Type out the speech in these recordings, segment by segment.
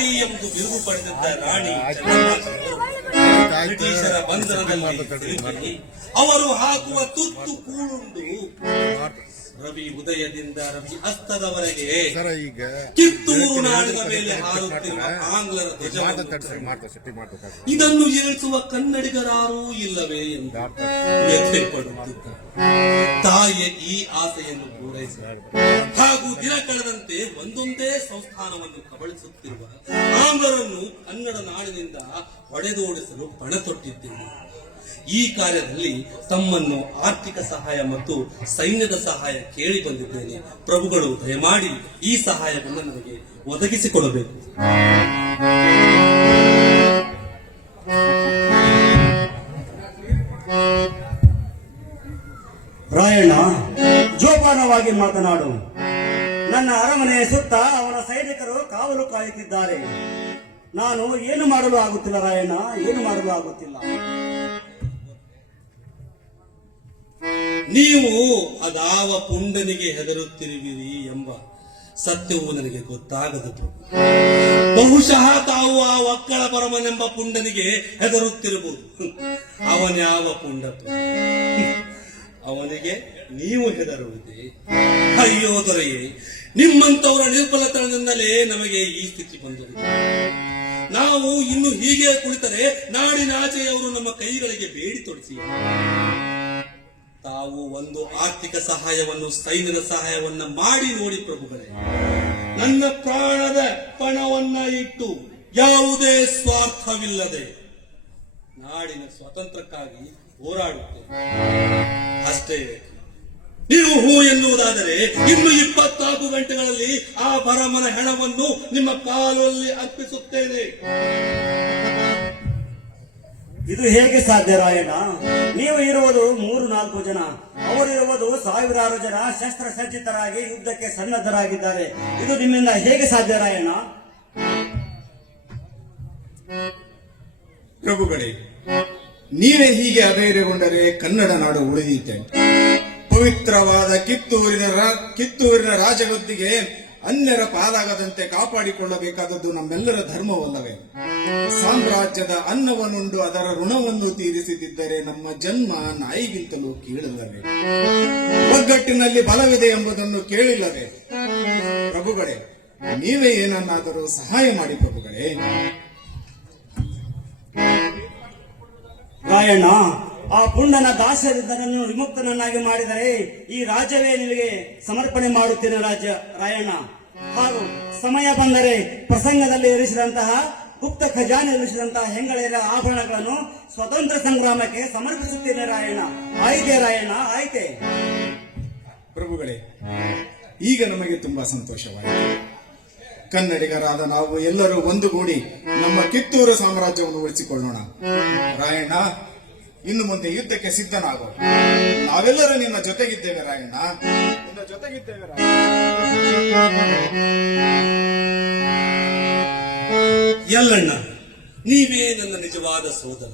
ಕಾಳಿ ಎಂದು ಬಿರುದು ಪಡೆದಿದ್ದ ರಾಣಿ ಬ್ರಿಟಿಷರ ಬಂಧನದಲ್ಲಿ ಸಿಲುಕಿ ಅವರು ಹಾಕುವ ತುತ್ತು ಕೂಳುಂಡು ರವಿ ಉದಯದಿಂದ ರವಿ ಅಸ್ತದವರೆಗೆ ಕಿತ್ತೂರು ನಾಡಿನ ಮೇಲೆ ಹಾರುತ್ತಿರುವ ಆಂಗ್ಲರ ಇದನ್ನು ಏಳಿಸುವ ಕನ್ನಡಿಗರಾರೂ ಇಲ್ಲವೇ ಎಂದು ವ್ಯಥೆ ಪಡುತ್ತಿದ್ದ ತಾಯಿಯ ಈ ಆಸೆಯನ್ನು ಪೂರೈಸಿದರು. ಹಾಗೂ ದಿನ ಕಳೆದಂತೆ ಒಂದೊಂದೇ ಸಂಸ್ಥಾನವನ್ನು ಕಬಳಿಸುತ್ತಿರುವ ಆಂಗ್ಲರನ್ನು ಕನ್ನಡ ನಾಡಿನಿಂದ ಹೊಡೆದೋಡಿಸಲು ಪಣ ತೊಟ್ಟಿದ್ದೇನೆ. ಈ ಕಾರ್ಯದಲ್ಲಿ ತಮ್ಮನ್ನು ಆರ್ಥಿಕ ಸಹಾಯ ಮತ್ತು ಸೈನ್ಯದ ಸಹಾಯ ಕೇಳಿ ಬಂದಿದ್ದೇನೆ. ಪ್ರಭುಗಳು ದಯಮಾಡಿ ಈ ಸಹಾಯವನ್ನು ನನಗೆ ಒದಗಿಸಿಕೊಡಬೇಕು. ರಾಯಣ್ಣ, ಜೋಪಾನವಾಗಿ ಮಾತನಾಡು. ನನ್ನ ಅರಮನೆಯ ಸುತ್ತ ಅವನ ಸೈನಿಕರು ಕಾವಲು ಕಾಯುತ್ತಿದ್ದಾರೆ. ನಾನು ಏನು ಮಾಡಲು ಆಗುತ್ತಿಲ್ಲ ರಾಯಣ್ಣ, ಏನು ಮಾಡಲು ಆಗುತ್ತಿಲ್ಲ. ನೀವು ಅದಾವ ಪುಂಡನಿಗೆ ಹೆದರುತ್ತಿರುವಿರಿ ಎಂಬ ಸತ್ಯವು ನನಗೆ ಗೊತ್ತಾಗದು. ಬಹುಶಃ ತಾವು ಆ ಒಕ್ಕಳ ಪರಮನೆಂಬ ಪುಂಡನಿಗೆ ಹೆದರುತ್ತಿರಬಹುದು. ಅವನ್ಯಾವ ಪುಂಡ? ಅವನಿಗೆ ನೀವು ಹೆದರುವುದೇ? ಅಯ್ಯೋ ದೊರೆಯೇ, ನಿಮ್ಮಂತವರ ನಿರ್ಬಲತನದಿಂದಲೇ ನಮಗೆ ಈ ಸ್ಥಿತಿ ಬಂದಿದೆ. ನಾವು ಇನ್ನು ಹೀಗೆ ಕುಳಿತರೆ ನಾಡಿನಾಚೆಯವರು ನಮ್ಮ ಕೈಗಳಿಗೆ ಬೇಡಿ ತೊಡಿಸಿ ತಾವು ಒಂದು ಆರ್ಥಿಕ ಸಹಾಯವನ್ನು ಸೈನ್ಯದ ಸಹಾಯವನ್ನ ಮಾಡಿ ನೋಡಿ ಪ್ರಭುಗಳೇ. ನನ್ನ ಪ್ರಾಣದ ಪಣವನ್ನ ಇಟ್ಟು ಯಾವುದೇ ಸ್ವಾರ್ಥವಿಲ್ಲದೆ ನಾಡಿನ ಸ್ವಾತಂತ್ರ್ಯಕ್ಕಾಗಿ ಹೋರಾಡುತ್ತೇನೆ. ಅಷ್ಟೇ. ನೀವು ಹೂ ಎನ್ನುವುದಾದರೆ ಇನ್ನು 24 ಗಂಟೆಗಳಲ್ಲಿ ಆ ಪರಮನ ಹೆಣವನ್ನು ನಿಮ್ಮ ಕಾಲಲ್ಲಿ ಅರ್ಪಿಸುತ್ತೇನೆ. ಇದು ಹೇಗೆ ಸಾಧ್ಯ ರಾಯಣ್ಣ? ನೀವು ಇರುವುದು 3-4 ಜನ, ಅವರಿರುವುದು ಸಾವಿರಾರು ಜನ ಶಸ್ತ್ರಸಜ್ಜಿತರಾಗಿ ಯುದ್ಧಕ್ಕೆ ಸನ್ನದ್ಧರಾಗಿದ್ದಾರೆ. ಇದು ನಿಮ್ಮಿಂದ ಹೇಗೆ ಸಾಧ್ಯ ರಾಯಣ್ಣ? ಪ್ರಭುಗಳೇ, ನೀವೇ ಹೀಗೆ ಅಧೈರ್ಯಗೊಂಡರೆ ಕನ್ನಡ ನಾಡು ಉಳಿದೀತೆ. ಪವಿತ್ರವಾದ ಕಿತ್ತೂರಿನ ರಾಜಗದ್ದಿಗೆ ಅನ್ಯರ ಪಾಲಾಗದಂತೆ ಕಾಪಾಡಿಕೊಳ್ಳಬೇಕಾದದ್ದು ನಮ್ಮೆಲ್ಲರ ಧರ್ಮವಲ್ಲವೇ? ಸಾಮ್ರಾಜ್ಯದ ಅನ್ನವನ್ನುಂಡು ಅದರ ಋಣವನ್ನು ತೀರಿಸಿದ್ದರೆ ನಮ್ಮ ಜನ್ಮ ನಾಯಿಗಿಂತಲೂ ಕೀಳಲ್ಲವೇ? ಒಗ್ಗಟ್ಟಿನಲ್ಲಿ ಬಲವಿದೆ ಎಂಬುದನ್ನು ಕೇಳಿಲ್ಲವೇ? ಪ್ರಭುಗಳೇ, ನೀವೇ ಏನನ್ನಾದರೂ ಸಹಾಯ ಮಾಡಿ ಪ್ರಭುಗಳೇ. ರಾಯಣ್ಣ, ಆ ಪುಂಡನ ದಾಸ್ಯದಿಂದ ನನ್ನನ್ನು ವಿಮುಕ್ತನನ್ನಾಗಿ ಮಾಡಿದರೆ ಈ ರಾಜ್ಯವೇ ನಿಮಗೆ ಸಮರ್ಪಣೆ ಮಾಡುತ್ತೇನೆ ರಾಯಣ್ಣ. ಹಾಗೂ ಸಮಯ ಬಂದರೆ ಪ್ರಸಂಗದಲ್ಲಿ ಇರಿಸಿದಂತಹ ಗುಪ್ತ ಖಜಾನೆ ಇರಿಸಿದಂತಹ ಹೆಂಗಳೆಯರ ಆಭರಣಗಳನ್ನು ಸ್ವತಂತ್ರ ಸಂಗ್ರಾಮಕ್ಕೆ ಸಮರ್ಪಿಸುತ್ತೇನೆ ರಾಯಣ್ಣ. ಆಯ್ತೆ ರಾಯಣ್ಣ, ಆಯ್ತೆ. ಪ್ರಭುಗಳೇ, ಈಗ ನಮಗೆ ತುಂಬಾ ಸಂತೋಷವಾಯಿತು. ಕನ್ನಡಿಗರಾದ ನಾವು ಎಲ್ಲರೂ ಒಂದುಗೂಡಿ ನಮ್ಮ ಕಿತ್ತೂರು ಸಾಮ್ರಾಜ್ಯವನ್ನು ಉಳಿಸಿಕೊಳ್ಳೋಣ. ರಾಯಣ್ಣ, ಇನ್ನು ಮುಂದೆ ಯುದ್ಧಕ್ಕೆ ಸಿದ್ಧನಾಗೋ. ನಾವೆಲ್ಲರೂ ನಿಮ್ಮ ಜೊತೆಗಿದ್ದೇವೆ ರಾಯಣ್ಣ, ನಿನ್ನ ಜೊತೆಗಿದ್ದೇವೆ. ಎಲ್ಲಣ್ಣ, ನೀವೇ ನನ್ನ ನಿಜವಾದ ಸೋದರ.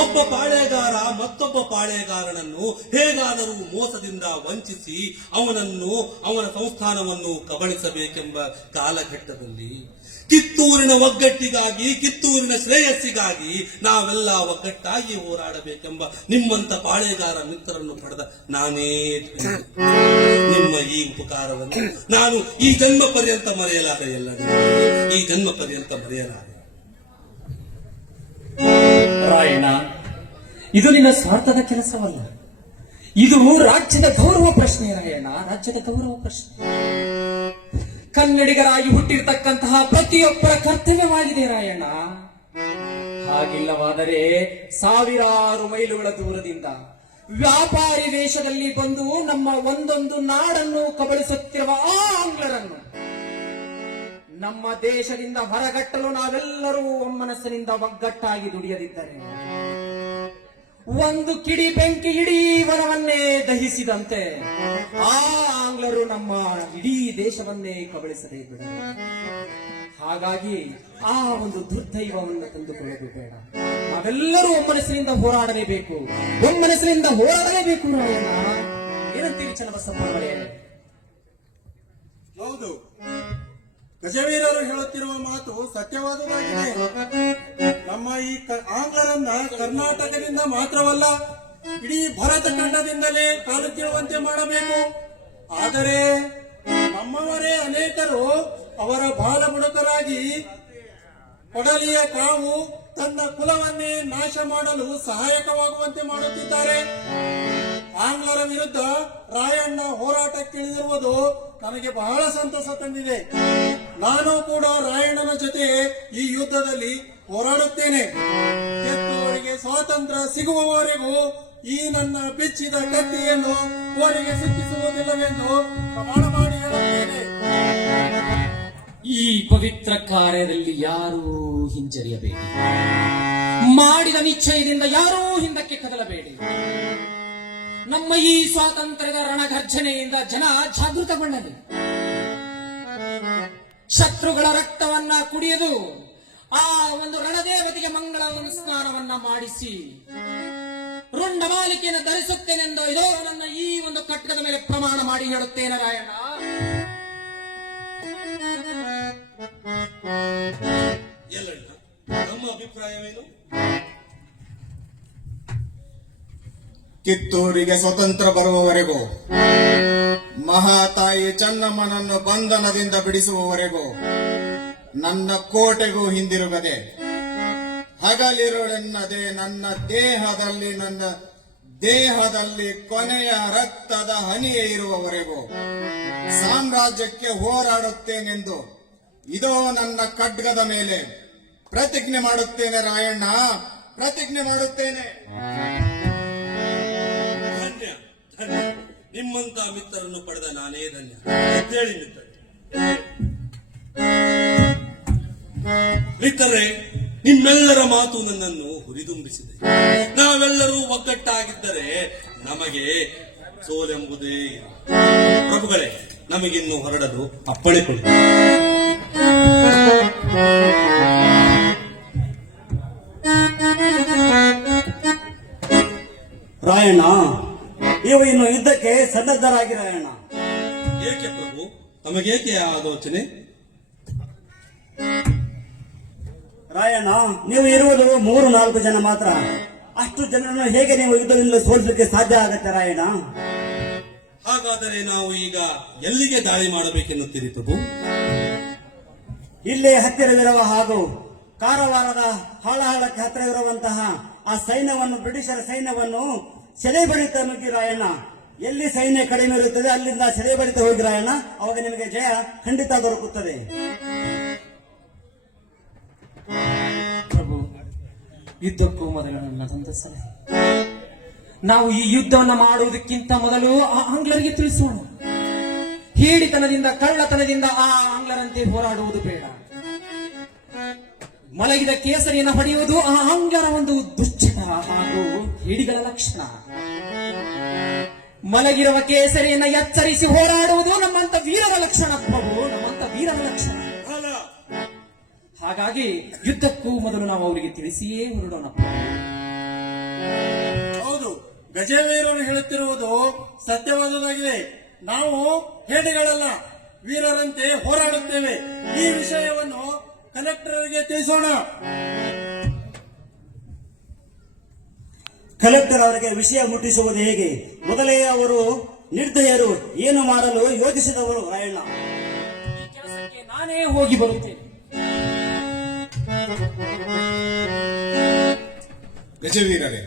ಒಬ್ಬ ಪಾಳೆಗಾರ ಮತ್ತೊಬ್ಬ ಪಾಳೆಗಾರನನ್ನು ಹೇಗಾದರೂ ಮೋಸದಿಂದ ವಂಚಿಸಿ ಅವನ ಸಂಸ್ಥಾನವನ್ನು ಕಬಳಿಸಬೇಕೆಂಬ ಕಾಲಘಟ್ಟದಲ್ಲಿ ಕಿತ್ತೂರಿನ ಒಗ್ಗಟ್ಟಿಗಾಗಿ, ಕಿತ್ತೂರಿನ ಶ್ರೇಯಸ್ಸಿಗಾಗಿ ನಾವೆಲ್ಲ ಒಗ್ಗಟ್ಟಾಗಿ ಹೋರಾಡಬೇಕೆಂಬ ನಿಮ್ಮಂತ ಪಾಳೆಗಾರ ಮಿತ್ರರನ್ನು ಪಡೆದ ನಾನೇ ನಿಮ್ಮ ಈ ಉಪಕಾರವನ್ನು ನಾನು ಈ ಜನ್ಮ ಪರ್ಯಂತ ಮರೆಯಲಾರೆ. ಎಲ್ಲ ಈ ಜನ್ಮ ಪರ್ಯಂತ ಮರೆಯಲಾರೆ. ರಾಯಣ್ಣ, ಇದು ನಿನ್ನ ಸ್ವಾರ್ಥದ ಕೆಲಸವಲ್ಲ, ಇದು ರಾಜ್ಯದ ಗೌರವ ಪ್ರಶ್ನೆ ರಾಯಣ್ಣ, ರಾಜ್ಯದ ಗೌರವ ಪ್ರಶ್ನೆ. ಕನ್ನಡಿಗರಾಗಿ ಹುಟ್ಟಿರ್ತಕ್ಕಂತಹ ಪ್ರತಿಯೊಬ್ಬರ ಕರ್ತವ್ಯವಾಗಿದೆ ರಾಯಣ್ಣ. ಹಾಗಿಲ್ಲವಾದರೆ ಸಾವಿರಾರು ಮೈಲುಗಳ ದೂರದಿಂದ ವ್ಯಾಪಾರಿ ವೇಷದಲ್ಲಿ ಬಂದು ನಮ್ಮ ಒಂದೊಂದು ನಾಡನ್ನು ಕಬಳಿಸುತ್ತಿರುವ ಆ ಆಂಗ್ಲರನ್ನು ನಮ್ಮ ದೇಶದಿಂದ ಹೊರಗಟ್ಟಲು ನಾವೆಲ್ಲರೂ ಒಮ್ಮನಸ್ಸಿನಿಂದ ಒಗ್ಗಟ್ಟಾಗಿ ದುಡಿಯದಿದ್ದರೆ ಒಂದು ಕಿಡಿ ಬೆಂಕಿ ಇಡೀ ವನವನ್ನೇ ದಹಿಸಿದಂತೆ ಆ ಆಂಗ್ಲರು ನಮ್ಮ ಇಡೀ ದೇಶವನ್ನೇ ಕಬಳಿಸದೇ ಬಿಡ. ಹಾಗಾಗಿ ಆ ಒಂದು ದುರ್ದೈವವನ್ನು ತಂದುಕೊಳ್ಳಲು ಬೇಡ. ನಾವೆಲ್ಲರೂ ಒಮ್ಮನಸ್ಸಿನಿಂದ ಹೋರಾಡಲೇಬೇಕು, ಒಮ್ಮನಸ್ಸಿನಿಂದ ಹೋರಾಡಲೇಬೇಕು. ರಾಯಣ್ಣ, ಏನಂತೀರಿ ಚನ್ನಬಸಪ್ಪ? ಹೌದು, ಗಜವೀರರು ಹೇಳುತ್ತಿರುವ ಮಾತು ಸತ್ಯವಾದುದಾಗಿದೆ. ನಮ್ಮ ಈ ಆಂಗ್ಲರನ್ನ ಕರ್ನಾಟಕದಿಂದ ಮಾತ್ರವಲ್ಲ, ಇಡೀ ಭರತ ಖಂಡದಿಂದಲೇ ಕಾಲು ಕೀಳುವಂತೆ ಮಾಡಬೇಕು. ಆದರೆ ನಮ್ಮವರೇ ಅನೇಕರು ಅವರ ಬಾಲಬುಡಕರಾಗಿ ಕೊಡಲಿಯ ಕಾವು ತನ್ನ ಕುಲವನ್ನೇ ನಾಶ ಮಾಡಲು ಸಹಾಯಕವಾಗುವಂತೆ ಮಾಡುತ್ತಿದ್ದಾರೆ. ಆಂಗ್ಲರ ವಿರುದ್ಧ ರಾಯಣ್ಣ ಹೋರಾಟಕ್ಕಿಳಿದಿರುವುದು ನನಗೆ ಬಹಳ ಸಂತಸ ತಂದಿದೆ. ನಾನು ಕೂಡ ರಾಯಣ್ಣನ ಜೊತೆ ಈ ಯುದ್ಧದಲ್ಲಿ ಹೋರಾಡುತ್ತೇನೆ. ಕಿತ್ತೂರಿಗೆ ಸ್ವಾತಂತ್ರ್ಯ ಸಿಗುವವರೆಗೂ ಈ ನನ್ನ ಬಿಚ್ಚಿದ ಕತ್ತಿಯನ್ನು ಅವರಿಗೆ ಸಿಕ್ಕಿಸುವುದಿಲ್ಲವೆಂದು ಪ್ರಮಾಣ ಮಾಡಿ ಹೇಳುತ್ತೇನೆ. ಈ ಪವಿತ್ರ ಕಾರ್ಯದಲ್ಲಿ ಯಾರೂ ಹಿಂಜರಿಯಬೇಡಿ. ಮಾಡಿದ ನಿಶ್ಚಯದಿಂದ ಯಾರೂ ಹಿಂದಕ್ಕೆ ಕದಲಬೇಡಿ. ನಮ್ಮ ಈ ಸ್ವಾತಂತ್ರ್ಯದ ರಣಗರ್ಜನೆಯಿಂದ ಜನ ಜಾಗೃತಗೊಳ್ಳಲಿ. ಶತ್ರುಗಳ ರಕ್ತವನ್ನ ಕುಡಿಯದು ಆ ಒಂದು ರಣದೇವತೆಗೆ ಮಂಗಳ ಸ್ನಾನವನ್ನ ಮಾಡಿಸಿ ರುಂಡಮಾಲಿಕೆಯನ್ನು ಧರಿಸುತ್ತೇನೆಂದು ಇದೋ ನನ್ನ ಈ ಒಂದು ಕಟ್ಟಡದ ಮೇಲೆ ಪ್ರಮಾಣ ಮಾಡಿ ಹೇಳುತ್ತೇನೆ ರಾಯಣ್ಣ. ಎಲ್ಲಣ್ಣ, ನಮ್ಮ ಅಭಿಪ್ರಾಯವೇನು? ಕಿತ್ತೂರಿಗೆ ಸ್ವತಂತ್ರ ಬರುವವರೆಗೂ, ಮಹಾತಾಯಿ ಚೆನ್ನಮ್ಮನನ್ನು ಬಂಧನದಿಂದ ಬಿಡಿಸುವವರೆಗೂ ನನ್ನ ಕೋಟೆಗೂ ಹಿಂದಿರುಗದೆ ಹಗಲಿರುಳೆನ್ನದೆ ನನ್ನ ದೇಹದಲ್ಲಿ ಕೊನೆಯ ರಕ್ತದ ಹನಿಯೇ ಇರುವವರೆಗೂ ಸಾಮ್ರಾಜ್ಯಕ್ಕೆ ಹೋರಾಡುತ್ತೇನೆಂದು ಇದೋ ನನ್ನ ಖಡ್ಗದ ಮೇಲೆ ಪ್ರತಿಜ್ಞೆ ಮಾಡುತ್ತೇನೆ ರಾಯಣ್ಣ, ಪ್ರತಿಜ್ಞೆ ಮಾಡುತ್ತೇನೆ. ಧನ್ಯ ಧನ್ಯ, ನಿಮ್ಮಂತ ಮಿತ್ರರನ್ನು ಪಡೆದ ನಾನೇ ಧನ್ಯ. ಹೇಳಿ ಮಿತ್ರರೇ, ನಿಮ್ಮೆಲ್ಲರ ಮಾತು ನನ್ನನ್ನು ಹುರಿದುಂಬಿಸಿದೆ. ನಾವೆಲ್ಲರೂ ಒಗ್ಗಟ್ಟಾಗಿದ್ದರೆ ನಮಗೆ ಸೋಲೆಂಬುದೇ ಇಲ್ಲ. ಪ್ರಭುಗಳೇ, ನಮಗಿನ್ನು ಹೊರಡಲು ಅಪ್ಪಣೆ ಕೊಡಿ. ರಾಯಣ್ಣ, ನೀವು ಇನ್ನು ಯುದ್ಧಕ್ಕೆ ಸನ್ನದ್ಧರಾಗಿ ರಾಯಣ್ಣ. ಏಕೆ ಪ್ರಭು, ನಮಗೇಕೆ ಆ ಆಲೋಚನೆ? ರಾಯಣ್ಣ, ನೀವು ಇರುವುದು 3-4 ಜನ ಮಾತ್ರ. ಅಷ್ಟು ಜನರನ್ನು ಹೇಗೆ ನೀವು ಯುದ್ಧದಿಂದ ಸೋಲಿಸಲಿಕ್ಕೆ ಸಾಧ್ಯ ಆಗತ್ತೆ ರಾಯಣ್ಣ? ಹಾಗಾದರೆ ನಾವು ಈಗ ಎಲ್ಲಿಗೆ ದಾಳಿ ಮಾಡಬೇಕೆನ್ನುತ್ತೀರಿ ಪ್ರಭು? ಇಲ್ಲೇ ಹತ್ತಿರವಿರುವ ಹಾಗೂ ಕಾರವಾರದ ಹಾಳಹಾಳಕ್ಕೆ ಹತ್ತಿರವಿರುವಂತಹ ಆ ಸೈನ್ಯವನ್ನು, ಬ್ರಿಟಿಷರ ಸೈನ್ಯವನ್ನು ಸೆರೆಬಡಿತ ನುಗ್ಗಿ ರಾಯಣ್ಣ. ಎಲ್ಲಿ ಸೈನ್ಯ ಕಡಿಮೆ ಇರುತ್ತದೆ ಅಲ್ಲಿಂದ ಸೆರೆಬಡಿತ ಹೋಗಿ ರಾಯಣ್ಣ. ಅವಾಗ ನಿಮಗೆ ಜಯ ಖಂಡಿತ ದೊರಕುತ್ತದೆ. ಪ್ರಭು, ಯುದ್ಧಕ್ಕೂ ಮೊದಲು ನನ್ನದೊಂದು ಸಲಹೆ. ನಾವು ಈ ಯುದ್ಧವನ್ನು ಮಾಡುವುದಕ್ಕಿಂತ ಮೊದಲು ಆ ಆಂಗ್ಲರಿಗೆ ತಿಳಿಸೋಣ. ಹೇಡಿತನದಿಂದ, ಕಳ್ಳತನದಿಂದ ಆ ಆಂಗ್ಲರಂತೆ ಹೋರಾಡುವುದು ಬೇಡ. ಮಲಗಿದ ಕೇಸರಿಯನ್ನು ಹೊಡೆಯುವುದು ಆ ಆಂಗ್ಲರ ಒಂದು ದುಶ್ಚಟ ಹಾಗೂ ಹೇಡಿಗಳ ಲಕ್ಷಣ. ಮಲಗಿರುವ ಕೇಸರಿಯನ್ನು ಎಚ್ಚರಿಸಿ ಹೋರಾಡುವುದು ನಮ್ಮಂತ ವೀರರ ಲಕ್ಷಣ ಪ್ರಭು, ನಮ್ಮಂತ ವೀರರ ಲಕ್ಷಣ. ಹಾಗಾಗಿ ಯುದ್ಧಕ್ಕೂ ಮೊದಲು ನಾವು ಅವರಿಗೆ ತಿಳಿಸಿಯೇ ಹೊರಡೋಣ. ಹೌದು, ಗಜವೀರರು ಹೇಳುತ್ತಿರುವುದು ಸತ್ಯವಾದುದಾಗಿದೆ. ನಾವು ಹೇಡಿಗಳಲ್ಲ, ವೀರರಂತೆ ಹೋರಾಡುತ್ತೇವೆ. ಈ ವಿಷಯವನ್ನು ಕಲೆಕ್ಟರ್ಗೆ ತಿಳಿಸೋಣ. ಕಲೆಕ್ಟರ್ ಅವರಿಗೆ ವಿಷಯ ಮುಟ್ಟಿಸುವುದು ಹೇಗೆ? ಮೊದಲೇ ಅವರು ನಿರ್ದಯರು, ಏನು ಮಾಡಲು ಯೋಚಿಸಿದವರು ರಾಯಣ್ಣ. ಈ ಕೆಲಸಕ್ಕೆ ನಾನೇ ಹೋಗಿ ಬರುತ್ತೇನೆ. ಗಜವೀರರೇ,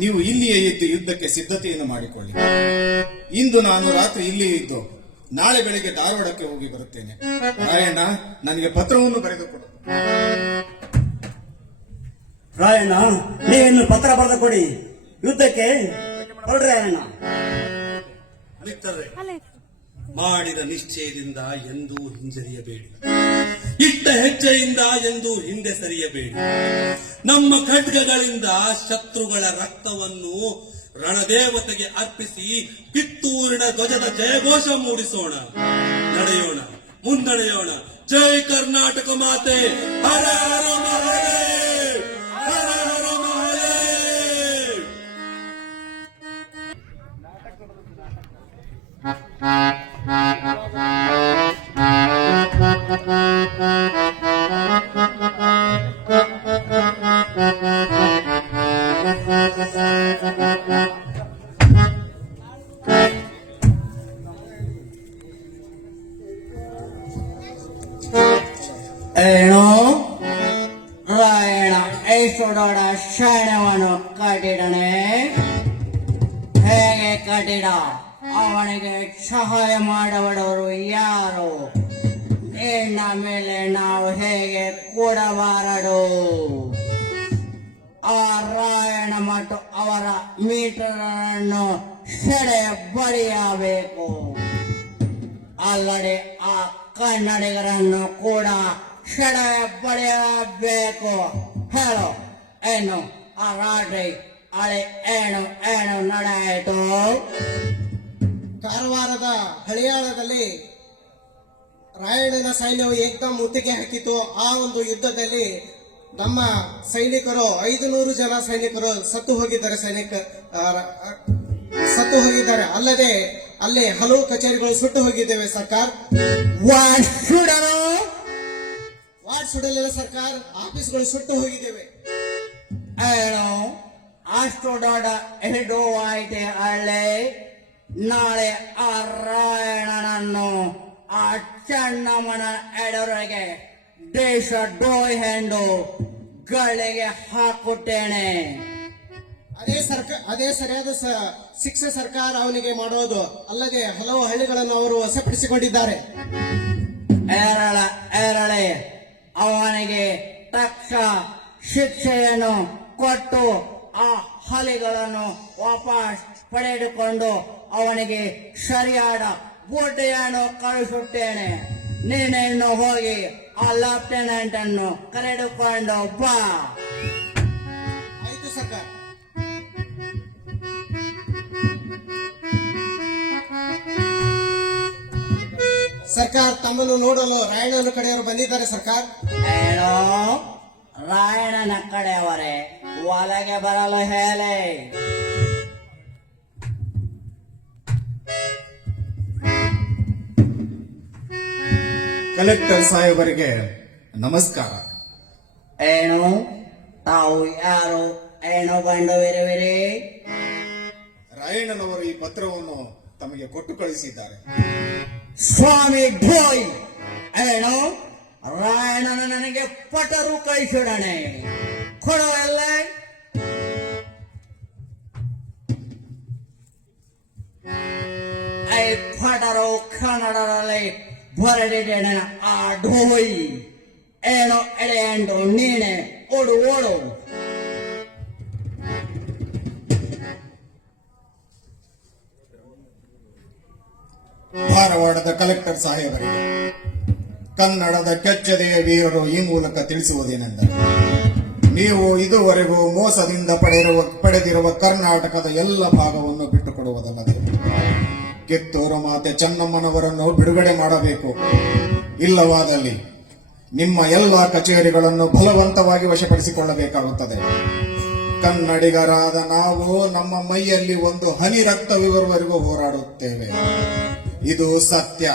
ನೀವು ಇಲ್ಲಿಯೇ ಇದ್ದು ಯುದ್ಧಕ್ಕೆ ಸಿದ್ಧತೆಯನ್ನು ಮಾಡಿಕೊಳ್ಳಿ. ಇಂದು ನಾನು ರಾತ್ರಿ ಇಲ್ಲಿಯೇ ಇದ್ದು ನಾಳೆ ಬೆಳಿಗ್ಗೆ ಧಾರವಾಡಕ್ಕೆ ಹೋಗಿ ಬರುತ್ತೇನೆ. ರಾಯಣ್ಣ, ನನಗೆ ಪತ್ರವನ್ನು ಬರೆದುಕೊಡು. ರಾಯಣ್ಣ, ನೀವಿನ್ನು ಪತ್ರ ಬರೆದು ಕೊಡಿ. ಯುದ್ಧಕ್ಕೆ ಹೊರಡ್ರಿ ರಾಯಣ್ಣ. ಮಿತ್ರರೇ, ಮಾಡಿದ ನಿಶ್ಚಯದಿಂದ ಎಂದೂ ಹಿಂಜರಿಯಬೇಡಿ. ಇಟ್ಟ ಹೆಜ್ಜೆಯಿಂದ ಎಂದೂ ಹಿಂದೆ ಸರಿಯಬೇಡಿ. ನಮ್ಮ ಖಡ್ಗಗಳಿಂದ ಶತ್ರುಗಳ ರಕ್ತವನ್ನು ರಣದೇವತೆಗೆ ಅರ್ಪಿಸಿ ಕಿತ್ತೂರಿನ ಧ್ವಜದ ಜಯಘೋಷ ಮೂಡಿಸೋಣ. ನಡೆಯೋಣ, ಮುನ್ನಡೆಯೋಣ. ಜೈ ಕರ್ನಾಟಕ ಮಾತೆ. ಹರ ಹರ ಮಹಾದೇವ್, ಹರ ಹರ ಮಹಾದೇವ್. ದೊಡ್ಡ ಶಾಣವನ್ನು ಕಟ್ಟಿಡನೆ. ಹೇಗೆ ಕಟ್ಟಿಡ? ಅವನಿಗೆ ಸಹಾಯ ಮಾಡಬಡವರು ಯಾರು? ನಿನ್ನ ಮೇಲೆ ನಾವು ಹೇಗೆ ಕೂಡಬಾರದು? ಆ ರಾಯಣ ಮತ್ತು ಅವರ ಮೀಟರ್ ಅನ್ನು ಸೆಡೆ ಬಡಿಯಬೇಕು. ಅಲ್ಲದೆ ಆ ಕನ್ನಡಿಗರನ್ನು ಕೂಡ ಸೆಡೆ ಬಡಿಯಬೇಕು. ಹೇಳು, ಏನು ಆ ರಾತ್ರಿ ಅಳೆ ಏನು ಏನು ನಡೆಯಿತು? ಕಾರವಾರದ ಹಳಿಯಾಳದಲ್ಲಿ ರಾಯಣ್ಣನ ಸೈನ್ಯವು ಏಕದಮ್ ಮುತ್ತಿಗೆ ಹಾಕಿತು. ಆ ಒಂದು ಯುದ್ಧದಲ್ಲಿ ನಮ್ಮ ಸೈನಿಕರು 500 ಜನ ಸೈನಿಕರು ಸತ್ತು ಹೋಗಿದ್ದಾರೆ. ಅಲ್ಲದೆ ಅಲ್ಲಿ ಹಲವು ಕಚೇರಿಗಳು ಸುಟ್ಟು ಹೋಗಿದ್ದೇವೆ ಸರ್ಕಾರ್. ವಾರ್ಡ್ ಸುಡಲಿಲ್ಲ ಸರ್ಕಾರ್, ಆಫೀಸ್ಗಳು ಸುಟ್ಟು ಹೋಗಿದ್ದೇವೆ. ಏನು ಅಷ್ಟು ದೊಡ್ಡ ಹಿಡು ಆಯ್ತೆ ಹಳ್ಳಿ. ನಾಳೆ ಆ ರಾಯಣನನ್ನು ಆ ಚೆನ್ನಮ್ಮನ ಎದುರಿಗೆ ದೇಶ ದ್ರೋಹಿ ಎಂದು ಗಳಿಗೆ ಹಾಕುತ್ತೇನೆ. ಅದೇ ಸರಿಯಾದ ಶಿಕ್ಷೆ ಸರ್ಕಾರ ಅವನಿಗೆ ಮಾಡೋದು. ಅಲ್ಲದೆ ಹಲವು ಹಳ್ಳಿಗಳನ್ನು ಅವರು ವಶಪಡಿಸಿಕೊಂಡಿದ್ದಾರೆ. ಎರಳೆ ಅವನಿಗೆ ತಕ್ಕ ಶಿಕ್ಷೆಯನ್ನು ಕೊಟ್ಟು ಆ ಹಲಿಗಳನ್ನು ವಾಪಸ್ ಪಡೆದುಕೊಂಡು ಅವನಿಗೆ ಸರಿಯಾದ ಬುದ್ಧಿಯನ್ನು ಕಳಿಸುತ್ತೇನೆ. ನೀನೇನು ಹೋಗಿ ಆ ಲೆಫ್ಟಿನೆಂಟ್ ಅನ್ನು ಕರೆದುಕೊಂಡು ಬಾ. ಆಯ್ತು ಸರ್ಕಾರ. ಸರ್ಕಾರ ತಮ್ಮನ್ನು ನೋಡಲು ರಾಯಣ್ಣನ ಕಡೆಯವರು ಬಂದಿದ್ದಾರೆ ಸರ್ಕಾರ. ಏನೋ ರಾಯಣನ ಕಡೆಯವರೇ ಒಳಗೆ ಬರಲು ಹೇಳಿ. ಕಲೆಕ್ಟರ್ ಸಾಹೇಬರಿಗೆ ನಮಸ್ಕಾರ. ಏನು ತಾವು ಯಾರು? ಏನು ಗಂಡು ವಿರುವಿರಿ? ರಾಯಣ್ಣನವರು ಈ ಪತ್ರವನ್ನು ತಮಗೆ ಕೊಟ್ಟು ಕಳಿಸಿದ್ದಾರೆ. ಸ್ವಾಮಿ ಢೋಯ್, ಏನು ರಾಯಣನ ನನಗೆ ಪಟರು ಕಳಿಸಿಡನೆ ಕೊಡುವಲ್ಲ. ಐ ಪಟರು ಕನ್ನಡದಲ್ಲಿ ಬರೆದಿದ್ದೇನೆ. ಆ ಢೋಯ್ ಏನೋ ಎಳೆ ಎಂದು ನೀನೆ ಓಡು ಓಡು. ಧಾರವಾಡದ ಕಲೆಕ್ಟರ್ ಸಾಹೇಬರಿಗೆ ಕನ್ನಡದ ಕೆಚ್ಚದೆಯ ವೀರರು ಈ ಮೂಲಕ ತಿಳಿಸುವುದೇನೆಂದರೆ, ನೀವು ಇದುವರೆಗೂ ಮೋಸದಿಂದ ಪಡೆದಿರುವ ಕರ್ನಾಟಕದ ಎಲ್ಲ ಭಾಗವನ್ನು ಬಿಟ್ಟುಕೊಡುವುದಲ್ಲದೆ ಕಿತ್ತೂರು ಮಾತೆ ಚೆನ್ನಮ್ಮನವರನ್ನು ಬಿಡುಗಡೆ ಮಾಡಬೇಕು. ಇಲ್ಲವಾದಲ್ಲಿ ನಿಮ್ಮ ಎಲ್ಲ ಕಚೇರಿಗಳನ್ನು ಬಲವಂತವಾಗಿ ವಶಪಡಿಸಿಕೊಳ್ಳಬೇಕಾಗುತ್ತದೆ. ಕನ್ನಡಿಗರಾದ ನಾವು ನಮ್ಮ ಮೈಯಲ್ಲಿ ಒಂದು ಹನಿ ರಕ್ತವಿರುವವರೆಗೂ ಹೋರಾಡುತ್ತೇವೆ. ಇದು ಸತ್ಯ.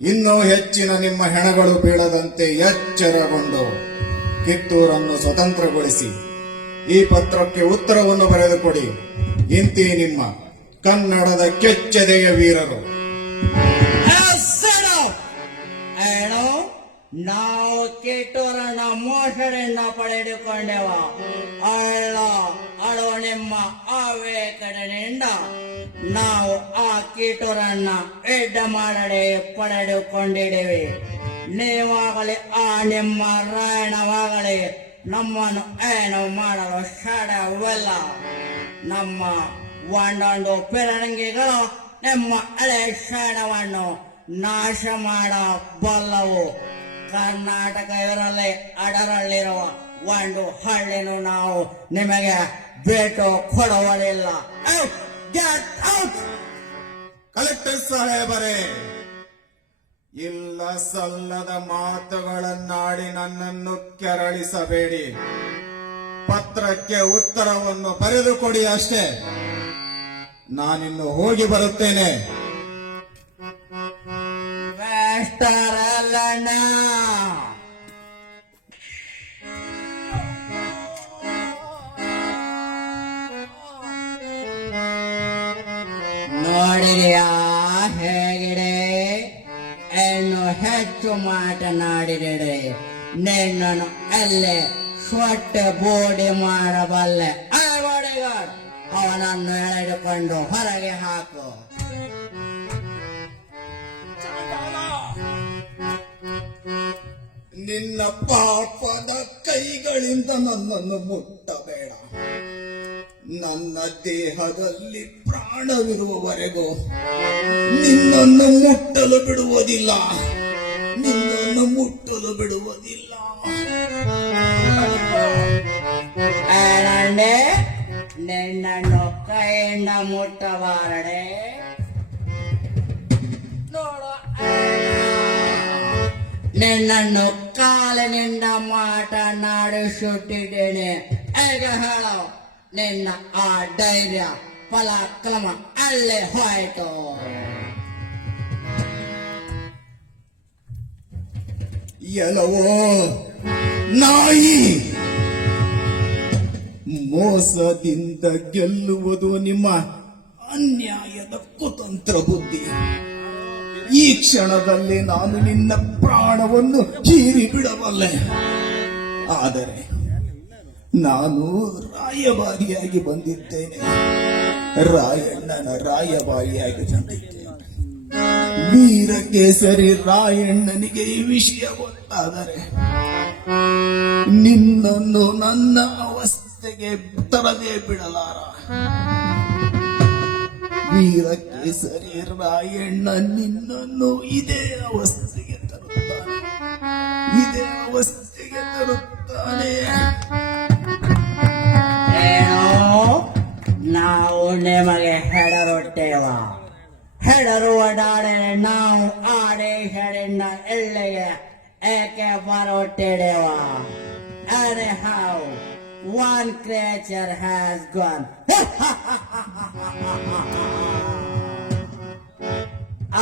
ಇನ್ನೂ ಹೆಚ್ಚಿನ ನಿಮ್ಮ ಹೆಣಗಳು ಬೀಳದಂತೆ ಎಚ್ಚರಗೊಂಡು ಕಿತ್ತೂರನ್ನು ಸ್ವತಂತ್ರಗೊಳಿಸಿ ಈ ಪತ್ರಕ್ಕೆ ಉತ್ತರವನ್ನು ಬರೆದುಕೊಡಿ. ಇಂತಿ ನಿಮ್ಮ ಕನ್ನಡದ ಕೆಚ್ಚೆದೆಯ ವೀರರು. ಏನು ನಾವು ಕಿತ್ತೂರನ್ನ ಮೋಸದಿಂದ ಪಡೆದುಕೊಂಡೆವ ಅಲ್ಲ. ಅಳು ನಿಮ್ಮ ಆವೇಕದಿಂದ ನಾವು ಆ ಕಿತ್ತೂರನ್ನ ಯುದ್ಧ ಮಾಡದೆ ಪಡೆದುಕೊಂಡಿದ್ದೇವೆ. ನೀವಾಗಲಿ ಆ ನಿಮ್ಮ ರಾಯಣವಾಗಲಿ ನಮ್ಮನ್ನು ಏನು ಮಾಡಲು ಸಾಧ್ಯವಿಲ್ಲ. ನಮ್ಮ ಒಂದೊಂದು ಪಿರಂಗಿಗಳು ನಿಮ್ಮ ಹಳೆ ಶಾಣವನ್ನು ನಾಶ ಮಾಡಬಲ್ಲವು. ಕರ್ನಾಟಕ ಇವರಲ್ಲಿ ಅದರಲ್ಲಿರುವ ಒಂದು ಹಳ್ಳಿನೂ ನಾವು ನಿಮಗೆ ಭೇಟು ಕೊಡುವುದಿಲ್ಲ. ಕಲೆಕ್ಟರ್ ಸಾಹೇಬರೇ, ಇಲ್ಲ ಸಲ್ಲದ ಮಾತುಗಳನ್ನಾಡಿ ನನ್ನನ್ನು ಕೆರಳಿಸಬೇಡಿ. ಪತ್ರಕ್ಕೆ ಉತ್ತರವನ್ನು ಬರೆದುಕೊಡಿ ಅಷ್ಟೇ. ನಾನಿನ್ನು ಹೋಗಿ ಬರುತ್ತೇನೆ. ಬೇಸ್ತಾರಲ್ಲಣ್ಣ. ನೋಡಿದೆಯಾ ಹೇಗಿದೆ? ಇನ್ನು ಹೆಚ್ಚು ಮಾತನಾಡಿದರೆ ನಿನ್ನನ್ನು ಅಲ್ಲೇ ಸ್ವಟ್ಟೆ ಬೋಡಿ ಮಾಡಬಲ್ಲೆ. ಬಾಡಿಗಾರ್ಡ್, ಅವನನ್ನು ಎಳೆದುಕೊಂಡು ಹೊರಗೆ ಹಾಕು. ನಿನ್ನ ಪಾಪದ ಕೈಗಳಿಂದ ನನ್ನನ್ನು ಮುಟ್ಟಬೇಡ. ನನ್ನ ದೇಹದಲ್ಲಿ ಪ್ರಾಣವಿರುವವರೆಗೂ ನಿನ್ನನ್ನು ಮುಟ್ಟಲು ಬಿಡುವುದಿಲ್ಲ. ನಿನ್ನನ್ನು ಮುಟ್ಟಲು ಬಿಡುವುದಿಲ್ಲ. ಏನಂಡೆ, ನಿನ್ನನ್ನು ಕೈಯಿಂದ ಮುಟ್ಟಬಾರಡೆ. ನೋಡು, ನಿನ್ನನ್ನು ಕಾಲಿನಿಂದ ಮಾತನಾಡಿಸುತ್ತಿದ್ದೇನೆ. ಈಗ ಹೇಳು, ನಿನ್ನ ಆ ಧೈರ್ಯ ಪರಾಕ್ರಮ ಅಲ್ಲೇ ಹೋಯಿತು. ಎಲ್ಲವೋ ನಾಯಿ, ಮೋಸದಿಂದ ಗೆಲ್ಲುವುದು ನಿಮ್ಮ ಅನ್ಯಾಯದ ಕುತಂತ್ರ ಬುದ್ಧಿ. ಈ ಕ್ಷಣದಲ್ಲಿ ನಾನು ನಿನ್ನ ಪ್ರಾಣವನ್ನು ಹೀರಿ ಬಿಡಬಲ್ಲೆ. ಆದರೆ ನಾನು ರಾಯಭಾರಿಯಾಗಿ ಬಂದಿದ್ದೇನೆ. ರಾಯಣ್ಣನ ರಾಯಭಾರಿಯಾಗಿ ಬಂದಿದ್ದೇನೆ. ವೀರಕೇಸರಿ ರಾಯಣ್ಣನಿಗೆ ಈ ವಿಷಯ ಗೊತ್ತಾದರೆ ನಿನ್ನನ್ನು ನನ್ನ ಅವಸ್ಥೆಗೆ ತರದೇ ಬಿಡಲಾರ. ವೀರಕೇಸರಿ ರಾಯಣ್ಣ ನಿನ್ನನ್ನು ಇದೇ ಅವಸ್ಥೆಗೆ ತರುತ್ತಾನೆ. ಇದೇ ಅವಸ್ಥೆಗೆ ತರುತ್ತಾನೆ. ನಾವು ನಿಮಗೆ ಹೆಡರುತ್ತೇವ. ಹೆಡರುವ ನಾಳೆ ನಾವು ಆದೇಶದಿಂದ ಇಲ್ಲಿಗೆ ಏಕೆ ಬರುತ್ತಿದ್ದೇವ? Anyhow, one creature has gone.